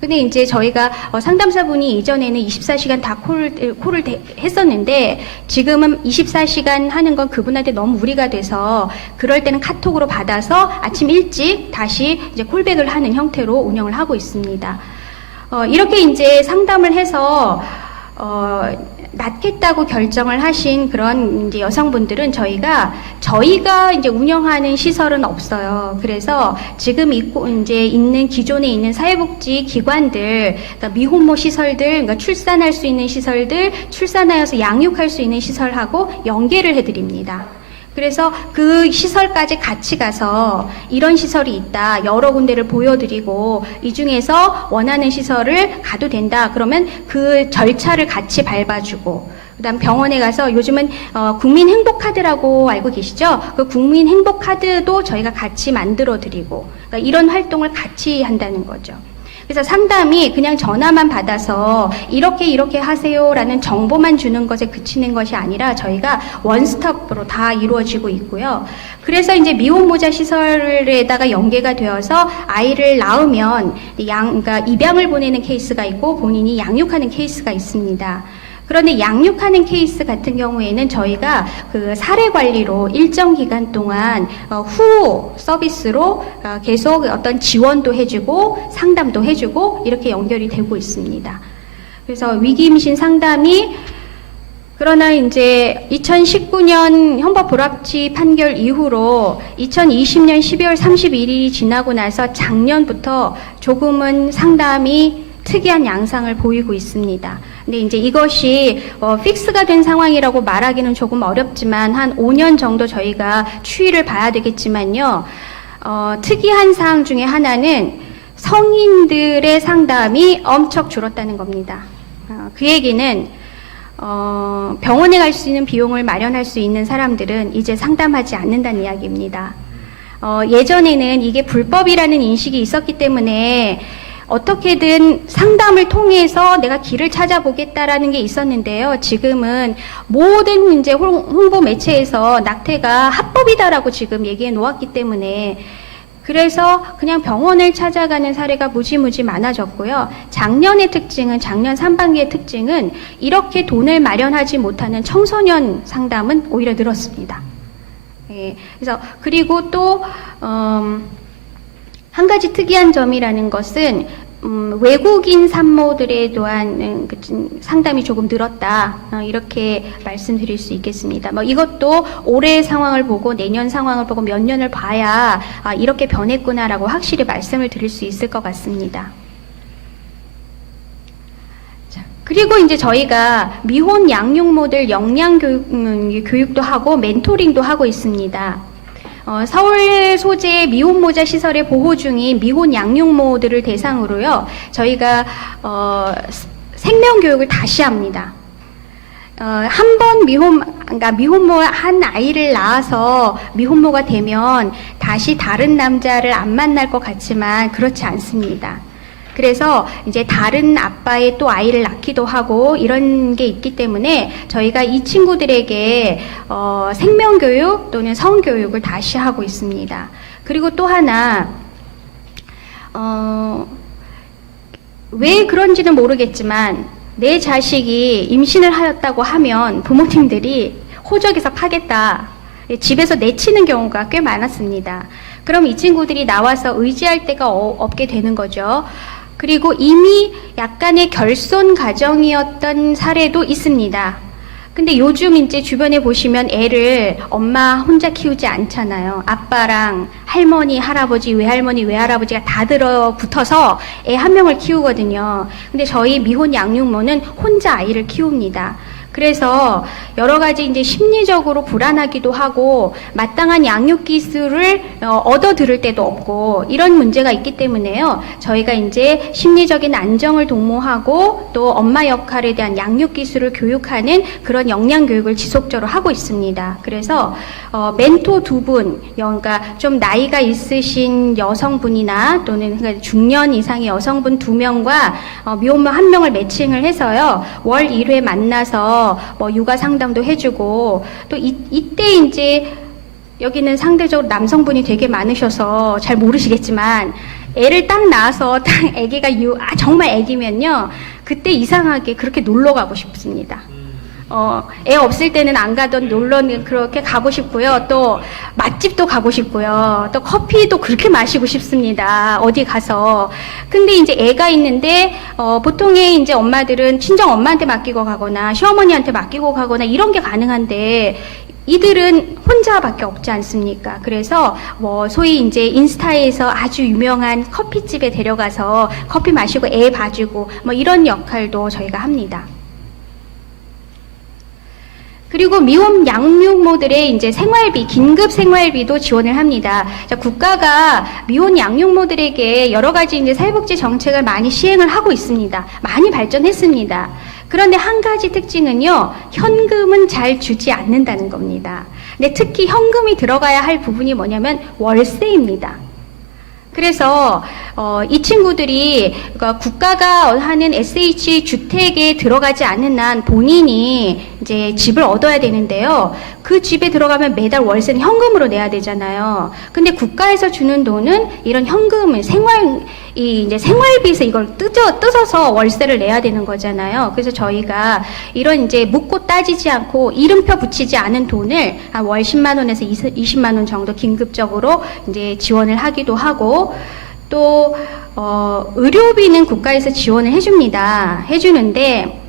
근데 이제 저희가 상담사분이 이전에는 24시간 다 콜을 했었는데 지금은 24시간 하는 건 그분한테 너무 무리가 돼서 그럴 때는 카톡으로 받아서 아침 일찍 다시 이제 콜백을 하는 형태로 운영을 하고 있습니다. 이렇게 이제 상담을 해서 낳겠다고 결정을 하신 그런 이제 여성분들은 저희가 이제 운영하는 시설은 없어요. 그래서 지금 이제 있는 기존에 있는 사회복지 기관들, 그러니까 미혼모 시설들, 그러니까 출산할 수 있는 시설들, 출산하여서 양육할 수 있는 시설하고 연계를 해드립니다. 그래서 그 시설까지 같이 가서 이런 시설이 있다. 여러 군데를 보여드리고 이 중에서 원하는 시설을 가도 된다. 그러면 그 절차를 같이 밟아주고 그다음 병원에 가서 요즘은 국민행복카드라고 알고 계시죠? 그 국민행복카드도 저희가 같이 만들어드리고 그러니까 이런 활동을 같이 한다는 거죠. 그래서 상담이 그냥 전화만 받아서 이렇게 하세요라는 정보만 주는 것에 그치는 것이 아니라 저희가 원스톱으로 다 이루어지고 있고요. 그래서 이제 미혼모자 시설에다가 연계가 되어서 아이를 낳으면 그러니까 입양을 보내는 케이스가 있고 본인이 양육하는 케이스가 있습니다. 그런데 양육하는 케이스 같은 경우에는 저희가 그 사례 관리로 일정 기간 동안 후 서비스로 계속 어떤 지원도 해주고 상담도 해주고 이렇게 연결이 되고 있습니다. 그래서 위기 임신 상담이 그러나 이제 2019년 헌법 불합치 판결 이후로 2020년 12월 31일이 지나고 나서 작년부터 조금은 상담이 특이한 양상을 보이고 있습니다. 근데 이제 이것이 픽스가 된 상황이라고 말하기는 조금 어렵지만 한 5년 정도 저희가 추이를 봐야 되겠지만요. 특이한 사항 중에 하나는 성인들의 상담이 엄청 줄었다는 겁니다. 그 얘기는 병원에 갈 수 있는 비용을 마련할 수 있는 사람들은 이제 상담하지 않는다는 이야기입니다. 예전에는 이게 불법이라는 인식이 있었기 때문에 어떻게든 상담을 통해서 내가 길을 찾아보겠다라는 게 있었는데요. 지금은 모든 이제 홍보 매체에서 낙태가 합법이다라고 지금 얘기해 놓았기 때문에 그래서 그냥 병원을 찾아가는 사례가 무지무지 많아졌고요. 작년 상반기의 특징은 이렇게 돈을 마련하지 못하는 청소년 상담은 오히려 늘었습니다. 예, 그래서 그리고 또 한 가지 특이한 점이라는 것은 외국인 산모들에 대한 상담이 조금 늘었다 이렇게 말씀드릴 수 있겠습니다. 뭐 이것도 올해 상황을 보고 내년 상황을 보고 몇 년을 봐야 이렇게 변했구나라고 확실히 말씀을 드릴 수 있을 것 같습니다. 그리고 이제 저희가 미혼 양육모들 역량 교육도 하고 멘토링도 하고 있습니다. 서울 소재 미혼모자 시설에 보호 중인 미혼 양육모들을 대상으로요, 저희가 생명교육을 다시 합니다. 한 번 그러니까 미혼모 한 아이를 낳아서 미혼모가 되면 다시 다른 남자를 안 만날 것 같지만 그렇지 않습니다. 그래서 이제 다른 아빠의 또 아이를 낳기도 하고 이런 게 있기 때문에 저희가 이 친구들에게 생명교육 또는 성교육을 다시 하고 있습니다. 그리고 또 하나 왜 그런지는 모르겠지만 내 자식이 임신을 하였다고 하면 부모님들이 호적에서 파겠다, 집에서 내치는 경우가 꽤 많았습니다. 그럼 이 친구들이 나와서 의지할 데가 없게 되는 거죠. 그리고 이미 약간의 결손 가정이었던 사례도 있습니다. 근데 요즘 이제 주변에 보시면 애를 엄마 혼자 키우지 않잖아요. 아빠랑 할머니, 할아버지, 외할머니, 외할아버지가 다 들어붙어서 애 한 명을 키우거든요. 근데 저희 미혼 양육모는 혼자 아이를 키웁니다. 그래서 여러 가지 이제 심리적으로 불안하기도 하고 마땅한 양육 기술을 얻어 들을 때도 없고 이런 문제가 있기 때문에요. 저희가 이제 심리적인 안정을 도모하고 또 엄마 역할에 대한 양육 기술을 교육하는 그런 역량 교육을 지속적으로 하고 있습니다. 그래서 멘토 2분, 그러니까 좀 나이가 있으신 여성분이나 또는 중년 이상의 여성분 2명과 미혼모 1명을 매칭을 해서요. 월 1회 만나서 뭐 육아 상담도 해주고 또 이때 이제 여기는 상대적으로 남성분이 되게 많으셔서 잘 모르시겠지만 애를 딱 낳아서 딱 아기가 정말 아기면요 그때 이상하게 그렇게 놀러 가고 싶습니다. 애 없을 때는 안 가던 놀러는 그렇게 가고 싶고요. 또 맛집도 가고 싶고요. 또 커피도 그렇게 마시고 싶습니다. 어디 가서. 근데 이제 애가 있는데 보통의 이제 엄마들은 친정 엄마한테 맡기고 가거나 시어머니한테 맡기고 가거나 이런 게 가능한데 이들은 혼자밖에 없지 않습니까? 그래서 뭐 소위 이제 인스타에서 아주 유명한 커피집에 데려가서 커피 마시고 애 봐주고 뭐 이런 역할도 저희가 합니다. 그리고 미혼 양육모들의 이제 생활비, 긴급 생활비도 지원을 합니다. 자, 국가가 미혼 양육모들에게 여러 가지 이제 사회복지 정책을 많이 시행을 하고 있습니다. 많이 발전했습니다. 그런데 한 가지 특징은요, 현금은 잘 주지 않는다는 겁니다. 근데 특히 현금이 들어가야 할 부분이 뭐냐면 월세입니다. 그래서 이 친구들이 그러니까 국가가 하는 SH 주택에 들어가지 않는 한 본인이 이제 집을 얻어야 되는데요. 그 집에 들어가면 매달 월세는 현금으로 내야 되잖아요. 근데 국가에서 주는 돈은 이런 현금을 이제 생활비에서 이걸 뜯어서 월세를 내야 되는 거잖아요. 그래서 저희가 이런 이제 묻고 따지지 않고 이름표 붙이지 않은 돈을 한 월 10만 원에서 20만 원 정도 긴급적으로 이제 지원을 하기도 하고, 또 의료비는 국가에서 지원을 해주는데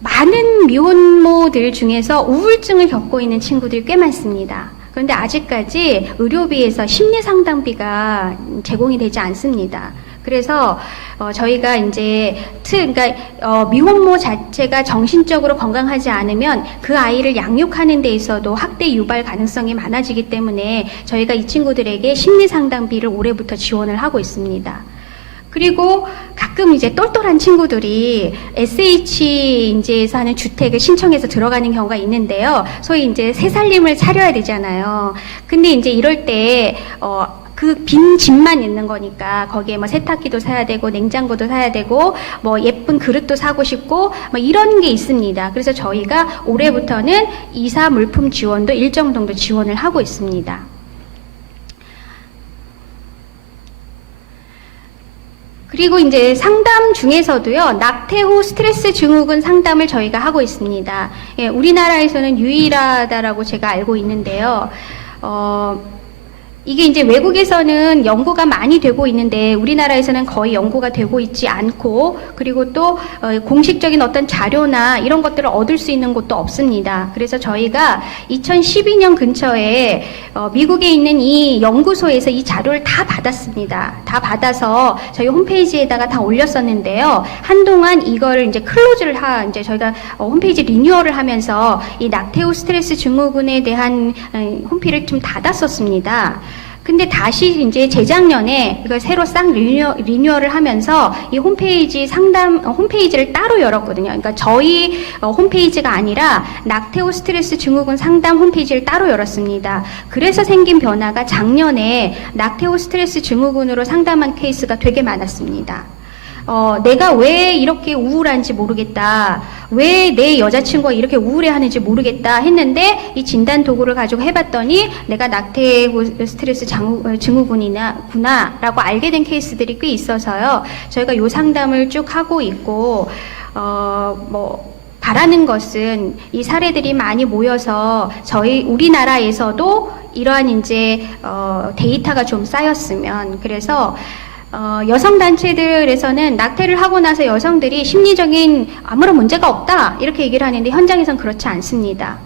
많은 미혼모들 중에서 우울증을 겪고 있는 친구들이 꽤 많습니다. 그런데 아직까지 의료비에서 심리상담비가 제공이 되지 않습니다. 그래서 저희가 이제 그러니까 미혼모 자체가 정신적으로 건강하지 않으면 그 아이를 양육하는 데 있어도 학대 유발 가능성이 많아지기 때문에 저희가 이 친구들에게 심리상담비를 올해부터 지원을 하고 있습니다. 그리고 가끔 이제 똘똘한 친구들이 SH 이제에서 하는 주택을 신청해서 들어가는 경우가 있는데요. 소위 이제 새 살림을 차려야 되잖아요. 근데 이제 이럴 때 그 빈 집만 있는 거니까 거기에 뭐 세탁기도 사야 되고 냉장고도 사야 되고 뭐 예쁜 그릇도 사고 싶고 뭐 이런 게 있습니다. 그래서 저희가 올해부터는 이사 물품 지원도 일정 정도 지원을 하고 있습니다. 그리고 이제 상담 중에서도요, 낙태 후 스트레스 증후군 상담을 저희가 하고 있습니다. 예, 우리나라에서는 유일하다라고 제가 알고 있는데요. 이게 이제 외국에서는 연구가 많이 되고 있는데 우리나라에서는 거의 연구가 되고 있지 않고, 그리고 또 공식적인 어떤 자료나 이런 것들을 얻을 수 있는 곳도 없습니다. 그래서 저희가 2012년 근처에 미국에 있는 이 연구소에서 이 자료를 다 받았습니다. 다 받아서 저희 홈페이지에다가 다 올렸었는데요. 한동안 이거를 이제 이제 저희가 홈페이지 리뉴얼을 하면서 이 낙태 후 스트레스 증후군에 대한 홈페이지를 좀 닫았었습니다. 근데 다시 이제 재작년에 이걸 새로 싹 리뉴얼을 하면서 이 홈페이지를 따로 열었거든요. 그러니까 저희 홈페이지가 아니라 낙태 후 스트레스 증후군 상담 홈페이지를 따로 열었습니다. 그래서 생긴 변화가 작년에 낙태 후 스트레스 증후군으로 상담한 케이스가 되게 많았습니다. 내가 왜 이렇게 우울한지 모르겠다. 왜 내 여자친구가 이렇게 우울해하는지 모르겠다 했는데 이 진단 도구를 가지고 해봤더니 내가 낙태 후 스트레스 증후군이구나 라고 알게 된 케이스들이 꽤 있어서요. 저희가 요 상담을 쭉 하고 있고, 바라는 것은 이 사례들이 많이 모여서 우리나라에서도 이러한 이제 데이터가 좀 쌓였으면, 그래서 여성단체들에서는 낙태를 하고 나서 여성들이 심리적인 아무런 문제가 없다 이렇게 얘기를 하는데 현장에선 그렇지 않습니다.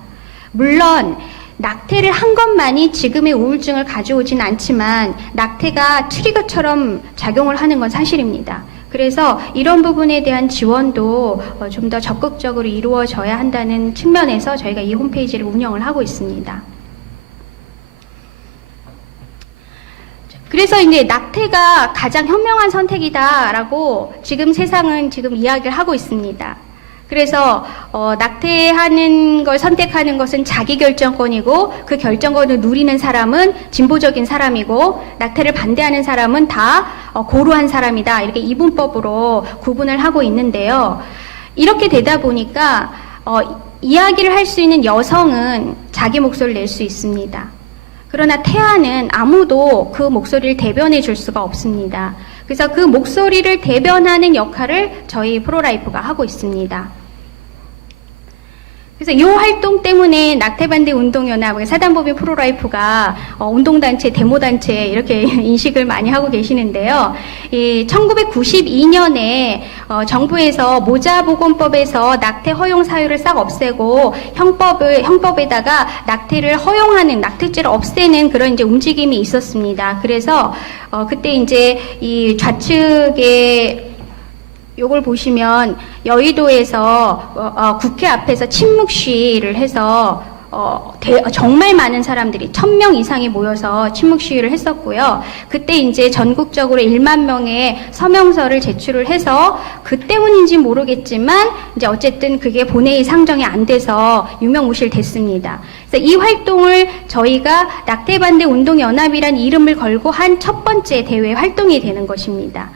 물론 낙태를 한 것만이 지금의 우울증을 가져오진 않지만 낙태가 트리거처럼 작용을 하는 건 사실입니다. 그래서 이런 부분에 대한 지원도 좀 더 적극적으로 이루어져야 한다는 측면에서 저희가 이 홈페이지를 운영을 하고 있습니다. 그래서 이제 낙태가 가장 현명한 선택이다라고 지금 세상은 지금 이야기를 하고 있습니다. 그래서 낙태하는 걸 선택하는 것은 자기 결정권이고 그 결정권을 누리는 사람은 진보적인 사람이고 낙태를 반대하는 사람은 다 고루한 사람이다. 이렇게 이분법으로 구분을 하고 있는데요. 이렇게 되다 보니까 이야기를 할 수 있는 여성은 자기 목소리를 낼 수 있습니다. 그러나 태아는 아무도 그 목소리를 대변해 줄 수가 없습니다. 그래서 그 목소리를 대변하는 역할을 저희 프로라이프가 하고 있습니다. 그래서 이 활동 때문에 낙태반대 운동연합, 사단법인 프로라이프가 운동단체, 데모단체 이렇게 인식을 많이 하고 계시는데요. 1992년에 정부에서 모자보건법에서 낙태 허용 사유를 싹 없애고 형법에다가 낙태를 허용하는, 낙태죄를 없애는 그런 이제 움직임이 있었습니다. 그래서 그때 이제 이 좌측에 요걸 보시면 여의도에서 국회 앞에서 침묵 시위를 해서 정말 많은 사람들이 1000명 이상이 모여서 침묵 시위를 했었고요. 그때 이제 전국적으로 1만 명의 서명서를 제출을 해서 그 때문인지 모르겠지만 이제 어쨌든 그게 본회의 상정이 안 돼서 유명무실됐습니다. 그래서 이 활동을 저희가 낙태반대 운동연합이란 이름을 걸고 한 첫 번째 대회 활동이 되는 것입니다.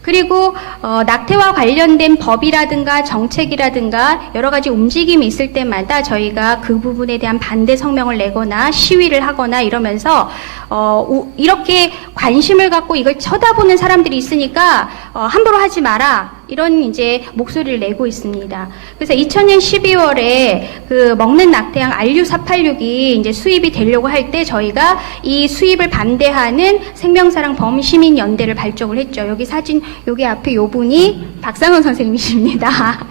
그리고 낙태와 관련된 법이라든가 정책이라든가 여러 가지 움직임이 있을 때마다 저희가 그 부분에 대한 반대 성명을 내거나 시위를 하거나 이러면서 이렇게 관심을 갖고 이걸 쳐다보는 사람들이 있으니까 함부로 하지 마라. 이런 이제 목소리를 내고 있습니다. 그래서 2000년 12월에 그 먹는 낙태약 RU486이 이제 수입이 되려고 할 때 저희가 이 수입을 반대하는 생명사랑 범시민연대를 발족을 했죠. 여기 사진, 여기 앞에 요 분이 박상원 선생님이십니다.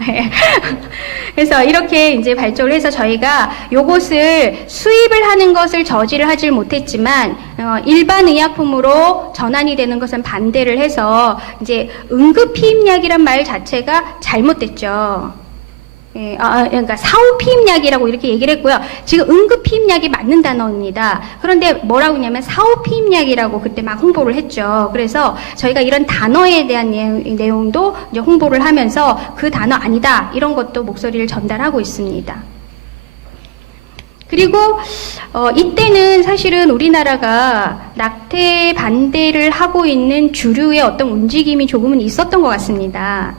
그래서 이렇게 이제 발족을 해서 저희가 요것을 수입을 하는 것을 저지를 하질 못했지만 일반 의약품으로 전환이 되는 것은 반대를 해서 이제 응급피임약이란 말 자체가 잘못됐죠. 그러니까 사후피임약이라고 이렇게 얘기를 했고요. 지금 응급피임약이 맞는 단어입니다. 그런데 뭐라고 했냐면 사후피임약이라고 그때 막 홍보를 했죠. 그래서 저희가 이런 단어에 대한 내용도 이제 홍보를 하면서 그 단어 아니다 이런 것도 목소리를 전달하고 있습니다. 그리고 이때는 사실은 우리나라가 낙태 반대를 하고 있는 주류의 어떤 움직임이 조금은 있었던 것 같습니다.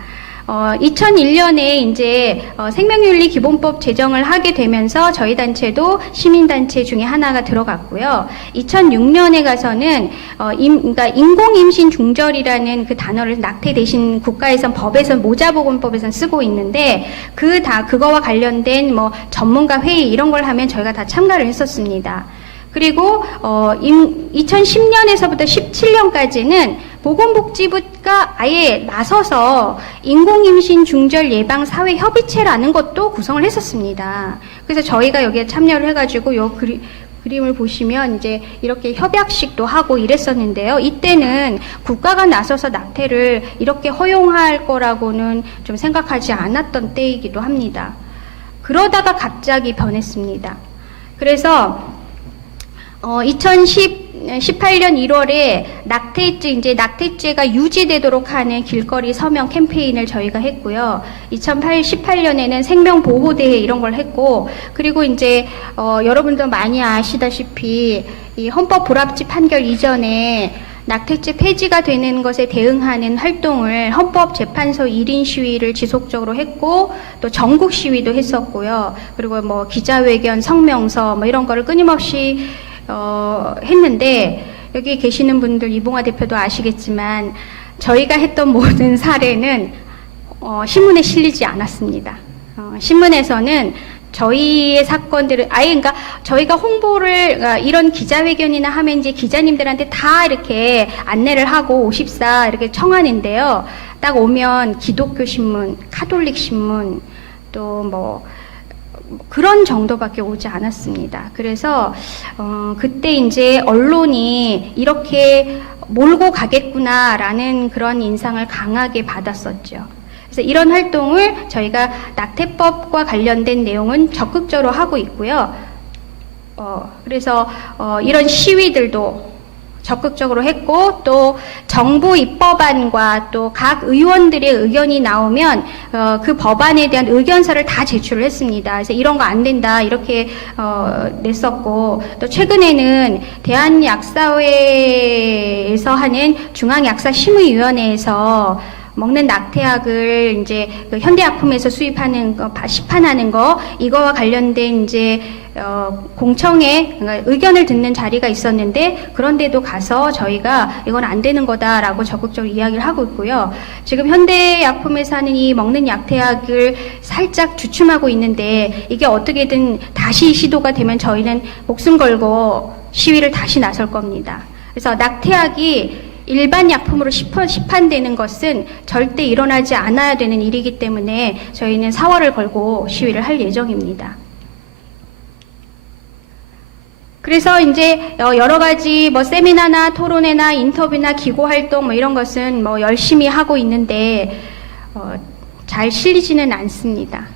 2001년에 이제 생명윤리 기본법 제정을 하게 되면서 저희 단체도 시민단체 중에 하나가 들어갔고요. 2006년에 가서는 그러니까 인공임신 중절이라는 그 단어를 낙태 대신 국가에선 법에선 모자보건법에선 쓰고 있는데 그거와 관련된 뭐 전문가 회의 이런 걸 하면 저희가 다 참가를 했었습니다. 그리고 2010년에서부터 17년까지는 보건복지부가 아예 나서서 인공임신 중절 예방 사회 협의체라는 것도 구성을 했었습니다. 그래서 저희가 여기에 참여를 해가지고 요 그림을 보시면 이제 이렇게 협약식도 하고 이랬었는데요. 이때는 국가가 나서서 낙태를 이렇게 허용할 거라고는 좀 생각하지 않았던 때이기도 합니다. 그러다가 갑자기 변했습니다. 그래서 2018년 1월에 낙태죄가 유지되도록 하는 길거리 서명 캠페인을 저희가 했고요. 2018년에는 생명보호대회 이런 걸 했고, 그리고 이제, 여러분도 많이 아시다시피, 이 헌법 불합치 판결 이전에 낙태죄 폐지가 되는 것에 대응하는 활동을 헌법재판소 1인 시위를 지속적으로 했고, 또 전국 시위도 했었고요. 그리고 뭐 기자회견, 성명서, 뭐 이런 거를 끊임없이 했는데 여기 계시는 분들 이봉화 대표도 아시겠지만 저희가 했던 모든 사례는 신문에 실리지 않았습니다. 신문에서는 저희의 사건들을 그러니까 저희가 홍보를 이런 기자회견이나 하면 이제 기자님들한테 다 이렇게 안내를 하고 오십사 이렇게 청하는데요. 딱 오면 기독교 신문, 카톨릭 신문 또 뭐 그런 정도밖에 오지 않았습니다. 그래서 그때 이제 언론이 이렇게 몰고 가겠구나라는 그런 인상을 강하게 받았었죠. 그래서 이런 활동을 저희가 낙태법과 관련된 내용은 적극적으로 하고 있고요. 그래서 이런 시위들도 적극적으로 했고, 또 정부 입법안과 또 각 의원들의 의견이 나오면 그 법안에 대한 의견서를 다 제출을 했습니다. 그래서 이런 거 안 된다 이렇게 냈었고, 또 최근에는 대한약사회에서 하는 중앙약사심의위원회에서 먹는 낙태약을 이제 그 현대약품에서 수입하는 거, 시판하는 거, 이거와 관련된 이제 공청회 의견을 듣는 자리가 있었는데 그런데도 가서 저희가 이건 안 되는 거다라고 적극적으로 이야기를 하고 있고요. 지금 현대약품에서 하는 이 먹는 약태약을 살짝 주춤하고 있는데 이게 어떻게든 다시 시도가 되면 저희는 목숨 걸고 시위를 다시 나설 겁니다. 그래서 낙태약이 일반 약품으로 시판되는 것은 절대 일어나지 않아야 되는 일이기 때문에 저희는 사활을 걸고 시위를 할 예정입니다. 그래서 이제 여러 가지 뭐 세미나나 토론회나 인터뷰나 기고 활동 뭐 이런 것은 뭐 열심히 하고 있는데 잘 실리지는 않습니다.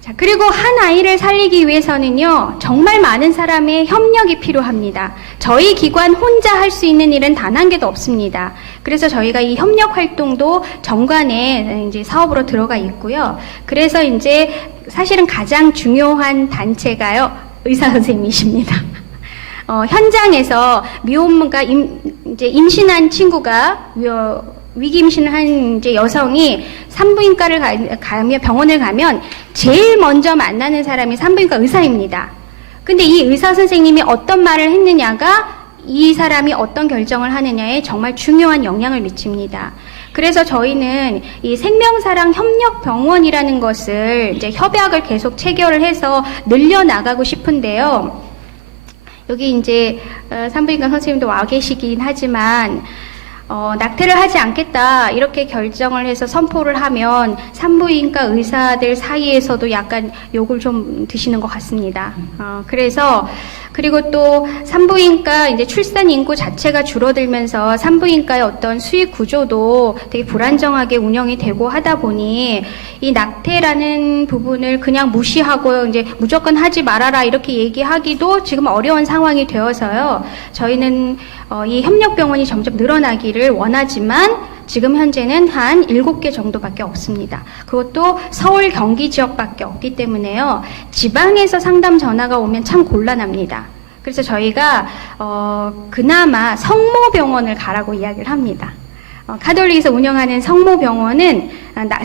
자, 그리고 한 아이를 살리기 위해서는요, 정말 많은 사람의 협력이 필요합니다. 저희 기관 혼자 할 수 있는 일은 단 한 개도 없습니다. 그래서 저희가 이 협력 활동도 정관에 이제 사업으로 들어가 있고요. 그래서 이제 사실은 가장 중요한 단체가요, 의사 선생님이십니다. 현장에서 미혼모가 이제 임신한 친구가 위기 임신을 한 이제 여성이 산부인과를 가면 병원을 가면 제일 먼저 만나는 사람이 산부인과 의사입니다. 근데 이 의사 선생님이 어떤 말을 했느냐가 이 사람이 어떤 결정을 하느냐에 정말 중요한 영향을 미칩니다. 그래서 저희는 이 생명사랑 협력병원이라는 것을 이제 협약을 계속 체결을 해서 늘려나가고 싶은데요. 여기 이제 산부인과 선생님도 와 계시긴 하지만 낙태를 하지 않겠다 이렇게 결정을 해서 선포를 하면 산부인과 의사들 사이에서도 약간 욕을 좀 드시는 것 같습니다. 그래서 그리고 또 산부인과 이제 출산 인구 자체가 줄어들면서 산부인과의 어떤 수익 구조도 되게 불안정하게 운영이 되고 하다 보니 이 낙태라는 부분을 그냥 무시하고 이제 무조건 하지 말아라 이렇게 얘기하기도 지금 어려운 상황이 되어서요. 저희는 이 협력병원이 점점 늘어나기를 원하지만 지금 현재는 한 7개 정도밖에 없습니다. 그것도 서울 경기 지역밖에 없기 때문에요. 지방에서 상담 전화가 오면 참 곤란합니다. 그래서 저희가 그나마 성모병원을 가라고 이야기를 합니다. 카톨릭에서 운영하는 성모병원은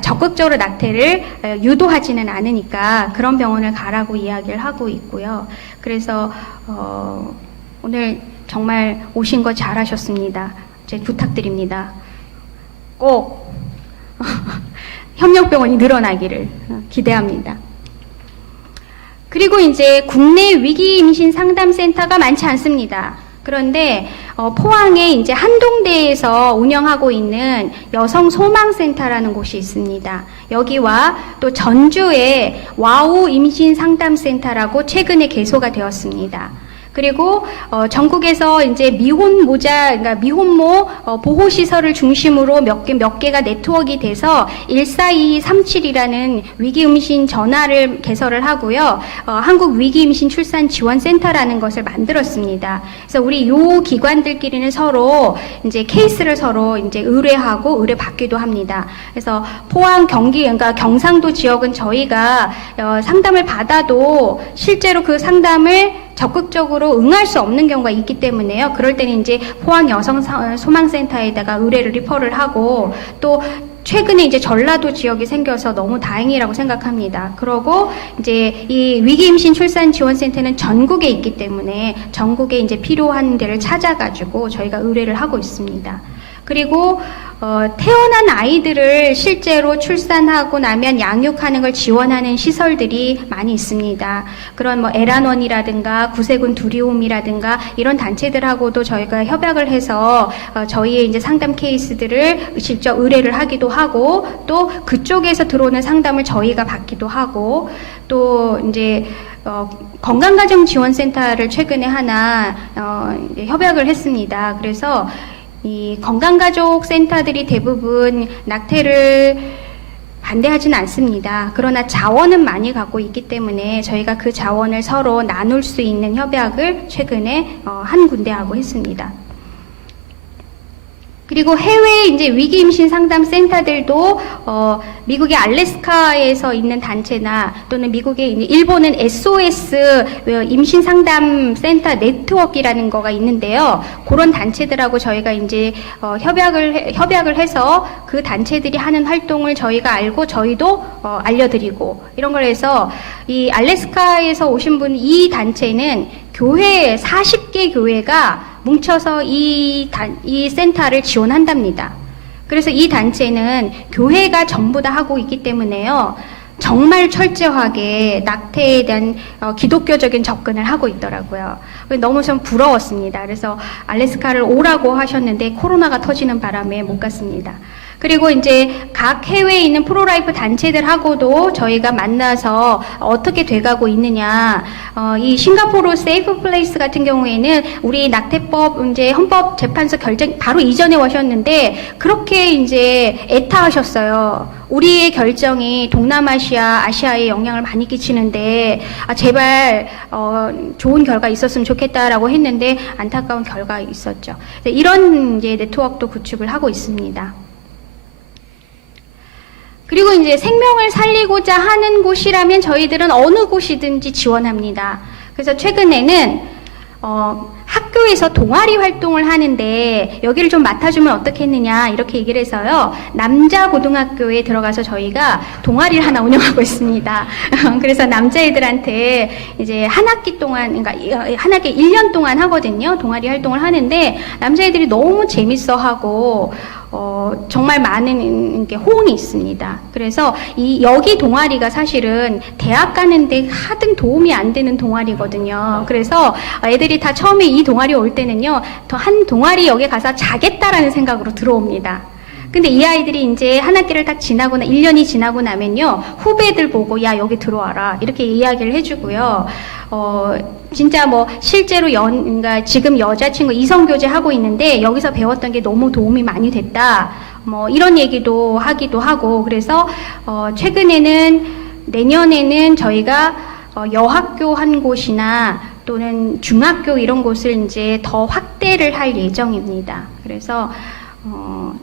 적극적으로 낙태를 유도하지는 않으니까 그런 병원을 가라고 이야기를 하고 있고요. 그래서 오늘 정말 오신 거 잘하셨습니다. 제 부탁드립니다. 꼭 협력병원이 늘어나기를 기대합니다. 그리고 이제 국내 위기 임신 상담센터가 많지 않습니다. 그런데 포항에 이제 한동대에서 운영하고 있는 여성 소망센터라는 곳이 있습니다. 여기와 또 전주에 와우 임신 상담센터라고 최근에 개소가 되었습니다. 그리고 전국에서 이제 그러니까 미혼모 보호 시설을 중심으로 몇 개가 네트워크가 돼서 14237이라는 위기 임신 전화를 개설을 하고요. 한국 위기 임신 출산 지원 센터라는 것을 만들었습니다. 그래서 우리 요 기관들끼리는 서로 이제 케이스를 서로 이제 의뢰하고 의뢰받기도 합니다. 그래서 포항, 경기, 그러니까 경상도 지역은 저희가 상담을 받아도 실제로 그 상담을 적극적으로 응할 수 없는 경우가 있기 때문에요. 그럴 때는 이제 포항 여성 소망센터에다가 의뢰를 리퍼를 하고 또 최근에 이제 전라도 지역이 생겨서 너무 다행이라고 생각합니다. 그러고 이제 이 위기 임신 출산 지원센터는 전국에 있기 때문에 전국에 이제 필요한 데를 찾아가지고 저희가 의뢰를 하고 있습니다. 그리고 태어난 아이들을 실제로 출산하고 나면 양육하는 걸 지원하는 시설들이 많이 있습니다. 그런 뭐 에란원이라든가 구세군 두리홈이라든가 이런 단체들하고도 저희가 협약을 해서 저희의 이제 상담 케이스들을 직접 의뢰를 하기도 하고 또 그쪽에서 들어오는 상담을 저희가 받기도 하고 또 이제 건강가정지원센터를 최근에 하나 이제 협약을 했습니다. 그래서 이 건강가족 센터들이 대부분 낙태를 반대하지는 않습니다. 그러나 자원은 많이 갖고 있기 때문에 저희가 그 자원을 서로 나눌 수 있는 협약을 최근에 한 군데하고 했습니다. 그리고 해외 이제 위기 임신 상담 센터들도 미국의 알래스카에서 있는 단체나 또는 미국의 일본은 SOS 임신 상담 센터 네트워크라는 거가 있는데요. 그런 단체들하고 저희가 이제 협약을 해서 그 단체들이 하는 활동을 저희가 알고 저희도 알려드리고 이런 걸 해서 이 알래스카에서 오신 분 이 단체는 교회 40개 교회가 뭉쳐서 이 센터를 지원한답니다. 그래서 이 단체는 교회가 전부 다 하고 있기 때문에요. 정말 철저하게 낙태에 대한 기독교적인 접근을 하고 있더라고요. 너무 좀 부러웠습니다. 그래서 알래스카를 오라고 하셨는데 코로나가 터지는 바람에 못 갔습니다. 그리고 이제 각 해외에 있는 프로라이프 단체들하고도 저희가 만나서 어떻게 돼가고 있느냐. 이 싱가포르 세이프 플레이스 같은 경우에는 우리 낙태법 이제 헌법재판소 결정 바로 이전에 오셨는데 그렇게 이제 애타하셨어요. 우리의 결정이 동남아시아, 아시아에 영향을 많이 끼치는데 제발 좋은 결과 있었으면 좋겠다라고 했는데 안타까운 결과 있었죠. 이런 이제 네트워크도 구축을 하고 있습니다. 그리고 이제 생명을 살리고자 하는 곳이라면 저희들은 어느 곳이든지 지원합니다. 그래서 최근에는 학교에서 동아리 활동을 하는데 여기를 좀 맡아주면 어떻겠느냐 이렇게 얘기를 해서요. 남자 고등학교에 들어가서 저희가 동아리를 하나 운영하고 있습니다. 그래서 남자애들한테 이제 한 학기 동안, 그러니까 한 학기 1년 동안 하거든요. 동아리 활동을 하는데 남자애들이 너무 재밌어하고 정말 많은 호응이 있습니다. 그래서 여기 동아리가 사실은 대학 가는데 하등 도움이 안 되는 동아리거든요. 그래서 애들이 다 처음에 이 동아리 올 때는요, 한 동아리 여기 가서 자겠다라는 생각으로 들어옵니다. 근데 이 아이들이 이제 한 학기를 딱 지나고 1년이 지나고 나면요, 후배들 보고 야 여기 들어와라 이렇게 이야기를 해주고요. 진짜 뭐 실제로 그러니까 지금 여자친구 이성교제 하고 있는데 여기서 배웠던 게 너무 도움이 많이 됐다. 뭐 이런 얘기도 하기도 하고 그래서 내년에는 저희가 여학교 한 곳이나 또는 중학교 이런 곳을 이제 더 확대를 할 예정입니다. 그래서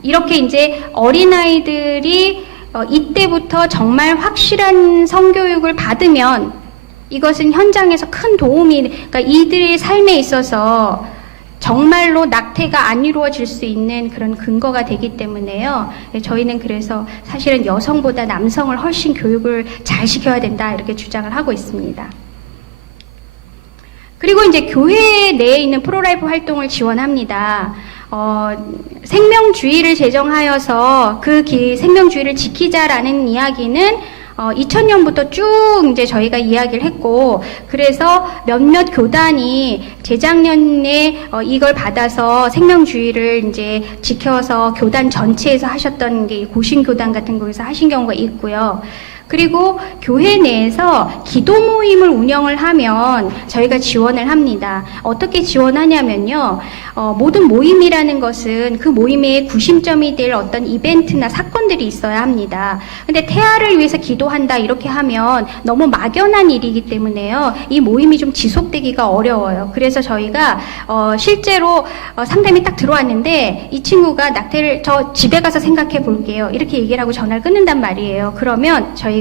이렇게 이제 어린아이들이 이때부터 정말 확실한 성교육을 받으면 이것은 현장에서 큰 도움이, 그러니까 이들의 삶에 있어서 정말로 낙태가 안 이루어질 수 있는 그런 근거가 되기 때문에요. 저희는 그래서 사실은 여성보다 남성을 훨씬 교육을 잘 시켜야 된다 이렇게 주장을 하고 있습니다. 그리고 이제 교회 내에 있는 프로라이프 활동을 지원합니다. 생명주의를 제정하여서 그 생명주의를 지키자라는 이야기는 2000년부터 쭉 이제 저희가 이야기를 했고, 그래서 몇몇 교단이 재작년에 이걸 받아서 생명주의를 이제 지켜서 교단 전체에서 하셨던 게 고신교단 같은 곳에서 하신 경우가 있고요. 그리고 교회 내에서 기도 모임을 운영을 하면 저희가 지원을 합니다. 어떻게 지원하냐면요. 모든 모임이라는 것은 그 모임의 구심점이 될 어떤 이벤트나 사건들이 있어야 합니다. 근데 태아를 위해서 기도한다 이렇게 하면 너무 막연한 일이기 때문에요. 이 모임이 좀 지속되기가 어려워요. 그래서 저희가 실제로 상담이 딱 들어왔는데 이 친구가 낙태를 저 집에 가서 생각해 볼게요. 이렇게 얘기를 하고 전화를 끊는단 말이에요. 그러면 저희가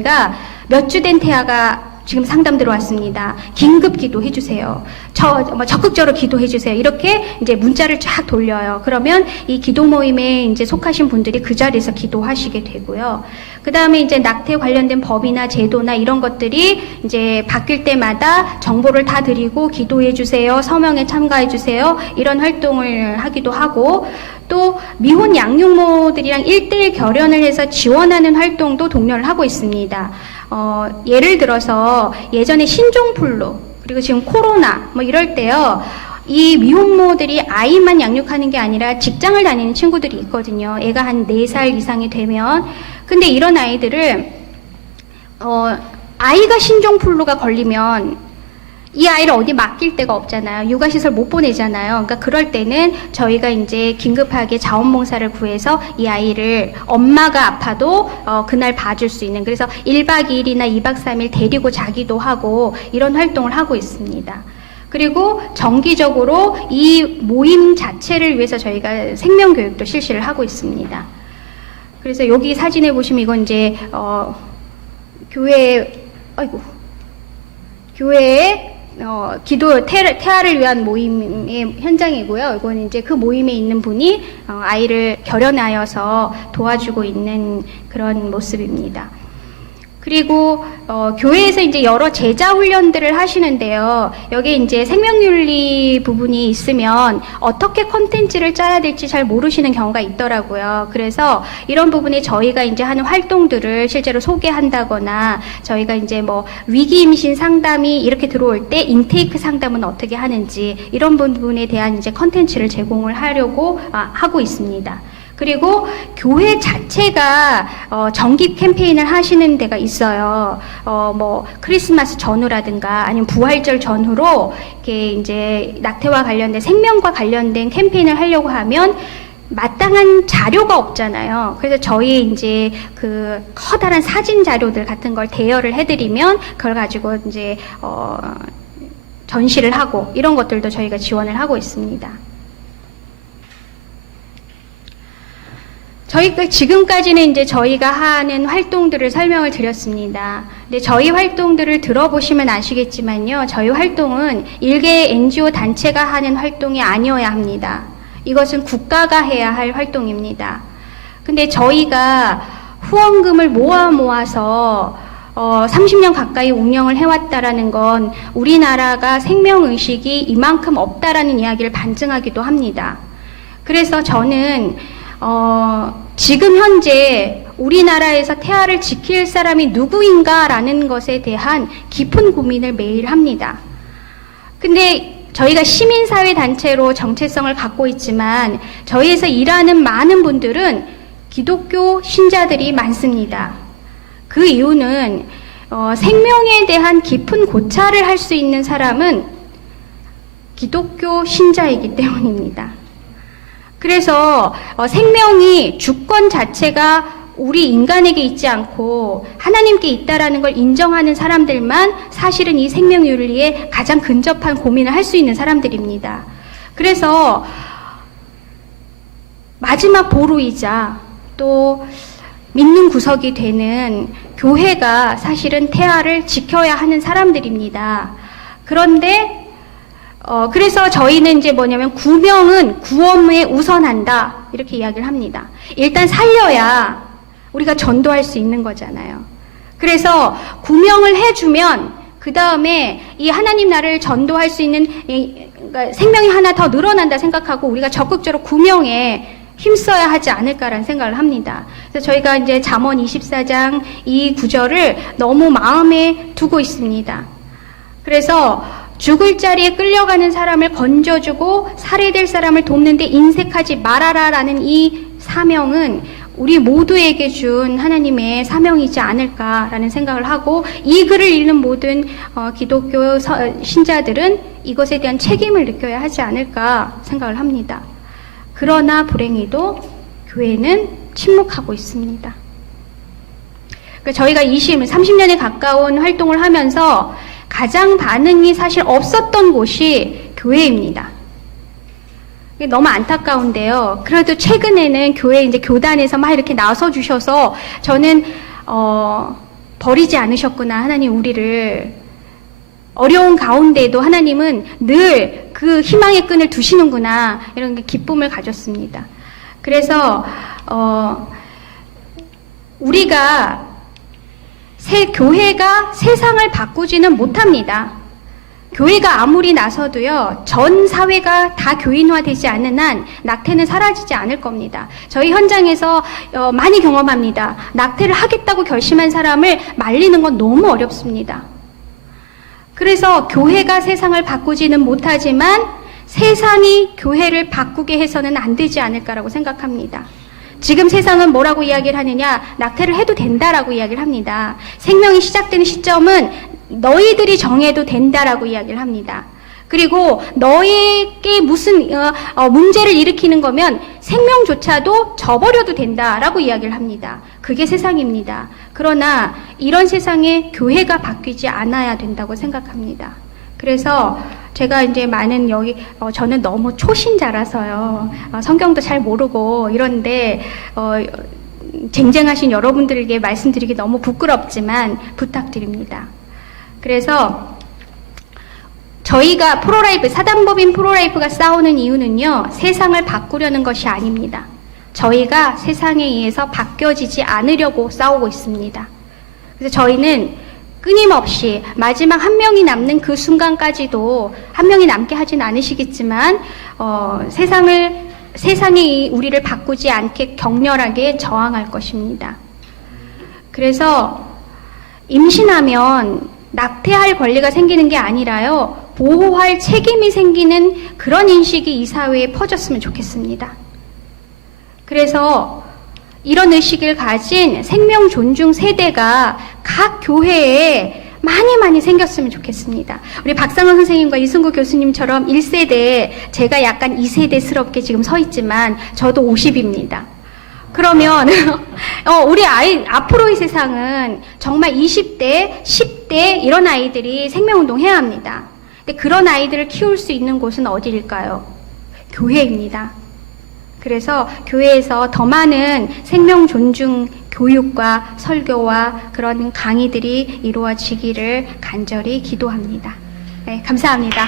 몇 주 된 태아가 지금 상담 들어왔습니다. 긴급 기도해 주세요. 적극적으로 기도해 주세요. 이렇게 이제 문자를 쫙 돌려요. 그러면 이 기도 모임에 이제 속하신 분들이 그 자리에서 기도하시게 되고요. 그 다음에 이제 낙태 관련된 법이나 제도나 이런 것들이 이제 바뀔 때마다 정보를 다 드리고 기도해 주세요. 서명에 참가해 주세요. 이런 활동을 하기도 하고, 또 미혼 양육모들이랑 1:1 결연을 해서 지원하는 활동도 독려를 하고 있습니다. 예를 들어서 예전에 신종플루 그리고 지금 코로나 뭐 이럴 때요. 이 미혼모들이 아이만 양육하는 게 아니라 직장을 다니는 친구들이 있거든요. 애가 한 4살 이상이 되면. 근데 이런 아이들을 아이가 신종플루가 걸리면 이 아이를 어디 맡길 데가 없잖아요. 육아시설 못 보내잖아요. 그러니까 그럴 때는 저희가 이제 긴급하게 자원봉사를 구해서 이 아이를 엄마가 아파도 그날 봐줄 수 있는, 그래서 1박 2일이나 2박 3일 데리고 자기도 하고 이런 활동을 하고 있습니다. 그리고 정기적으로 이 모임 자체를 위해서 저희가 생명교육도 실시를 하고 있습니다. 그래서 여기 사진에 보시면 이건 이제 교회에 태아를 위한 모임의 현장이고요. 이건 이제 그 모임에 있는 분이 아이를 결연하여서 도와주고 있는 그런 모습입니다. 그리고 교회에서 이제 여러 제자 훈련들을 하시는데요. 여기에 이제 생명윤리 부분이 있으면 어떻게 콘텐츠를 짜야 될지 잘 모르시는 경우가 있더라고요. 그래서 이런 부분에 저희가 이제 하는 활동들을 실제로 소개한다거나, 저희가 이제 뭐 위기 임신 상담이 이렇게 들어올 때 인테이크 상담은 어떻게 하는지, 이런 부분에 대한 이제 콘텐츠를 제공을 하려고 하고 있습니다. 그리고 교회 자체가 정기 캠페인을 하시는 데가 있어요. 뭐 크리스마스 전후라든가 아니면 부활절 전후로 이렇게 이제 낙태와 관련된, 생명과 관련된 캠페인을 하려고 하면 마땅한 자료가 없잖아요. 그래서 저희 이제 그 커다란 사진 자료들 같은 걸 대여를 해드리면 그걸 가지고 이제 전시를 하고, 이런 것들도 저희가 지원을 하고 있습니다. 저희가 지금까지는 이제 저희가 하는 활동들을 설명을 드렸습니다. 근데 저희 활동들을 들어보시면 아시겠지만요, 저희 활동은 일개 NGO 단체가 하는 활동이 아니어야 합니다. 이것은 국가가 해야 할 활동입니다. 근데 저희가 후원금을 모아서 30년 가까이 운영을 해왔다라는 건 우리나라가 생명의식이 이만큼 없다라는 이야기를 반증하기도 합니다. 그래서 저는 지금 현재 우리나라에서 태아를 지킬 사람이 누구인가라는 것에 대한 깊은 고민을 매일 합니다. 근데 저희가 시민사회 단체로 정체성을 갖고 있지만 저희에서 일하는 많은 분들은 기독교 신자들이 많습니다. 그 이유는 생명에 대한 깊은 고찰을 할 수 있는 사람은 기독교 신자이기 때문입니다. 그래서 생명이 주권 자체가 우리 인간에게 있지 않고 하나님께 있다라는 걸 인정하는 사람들만 사실은 이 생명윤리에 가장 근접한 고민을 할 수 있는 사람들입니다. 그래서 마지막 보루이자 또 믿는 구석이 되는 교회가 사실은 태아를 지켜야 하는 사람들입니다. 그런데 그래서 저희는 이제 뭐냐면 구명은 구원에 우선한다, 이렇게 이야기를 합니다. 일단 살려야 우리가 전도할 수 있는 거잖아요. 그래서 구명을 해주면 그 다음에 이 하나님 나라를 전도할 수 있는 그러니까 생명이 하나 더 늘어난다 생각하고 우리가 적극적으로 구명에 힘써야 하지 않을까라는 생각을 합니다. 그래서 저희가 이제 잠언 24장 이 구절을 너무 마음에 두고 있습니다. 그래서 죽을 자리에 끌려가는 사람을 건져주고 살해될 사람을 돕는데 인색하지 말아라라는 이 사명은 우리 모두에게 준 하나님의 사명이지 않을까라는 생각을 하고, 이 글을 읽는 모든 기독교 신자들은 이것에 대한 책임을 느껴야 하지 않을까 생각을 합니다. 그러나 불행히도 교회는 침묵하고 있습니다. 저희가 30년에 가까운 활동을 하면서 가장 반응이 사실 없었던 곳이 교회입니다. 너무 안타까운데요. 그래도 최근에는 교회 이제 교단에서 막 이렇게 나서 주셔서 저는 버리지 않으셨구나, 하나님 우리를. 어려운 가운데도 하나님은 늘 그 희망의 끈을 두시는구나, 이런 기쁨을 가졌습니다. 그래서 우리가 교회가 세상을 바꾸지는 못합니다. 교회가 아무리 나서도요, 전 사회가 다 교인화되지 않는 한 낙태는 사라지지 않을 겁니다. 저희 현장에서 많이 경험합니다. 낙태를 하겠다고 결심한 사람을 말리는 건 너무 어렵습니다. 그래서 교회가 세상을 바꾸지는 못하지만 세상이 교회를 바꾸게 해서는 안 되지 않을까라고 생각합니다. 지금 세상은 뭐라고 이야기를 하느냐? 낙태를 해도 된다라고 이야기를 합니다. 생명이 시작되는 시점은 너희들이 정해도 된다라고 이야기를 합니다. 그리고 너에게 무슨 문제를 일으키는 거면 생명조차도 저버려도 된다라고 이야기를 합니다. 그게 세상입니다. 그러나 이런 세상에 교회가 바뀌지 않아야 된다고 생각합니다. 그래서 제가 이제 저는 너무 초신자라서요. 성경도 잘 모르고 이런데 쟁쟁하신 여러분들에게 말씀드리기 너무 부끄럽지만 부탁드립니다. 그래서 저희가 사단법인 프로라이프가 싸우는 이유는요, 세상을 바꾸려는 것이 아닙니다. 저희가 세상에 의해서 바뀌어지지 않으려고 싸우고 있습니다. 그래서 저희는 끊임없이 마지막 한 명이 남는 그 순간까지도, 한 명이 남게 하진 않으시겠지만 세상이 우리를 바꾸지 않게 격렬하게 저항할 것입니다. 그래서 임신하면 낙태할 권리가 생기는 게 아니라요, 보호할 책임이 생기는 그런 인식이 이 사회에 퍼졌으면 좋겠습니다. 그래서 이런 의식을 가진 생명 존중 세대가 각 교회에 많이 생겼으면 좋겠습니다. 우리 박상원 선생님과 이승구 교수님처럼 1세대, 제가 약간 2세대스럽게 지금 서 있지만 저도 50입니다. 그러면 우리 아이 앞으로의 세상은 정말 20대, 10대 이런 아이들이 생명운동 해야 합니다. 근데 그런 아이들을 키울 수 있는 곳은 어디일까요? 교회입니다. 그래서 교회에서 더 많은 생명 존중 교육과 설교와 그런 강의들이 이루어지기를 간절히 기도합니다. 네, 감사합니다.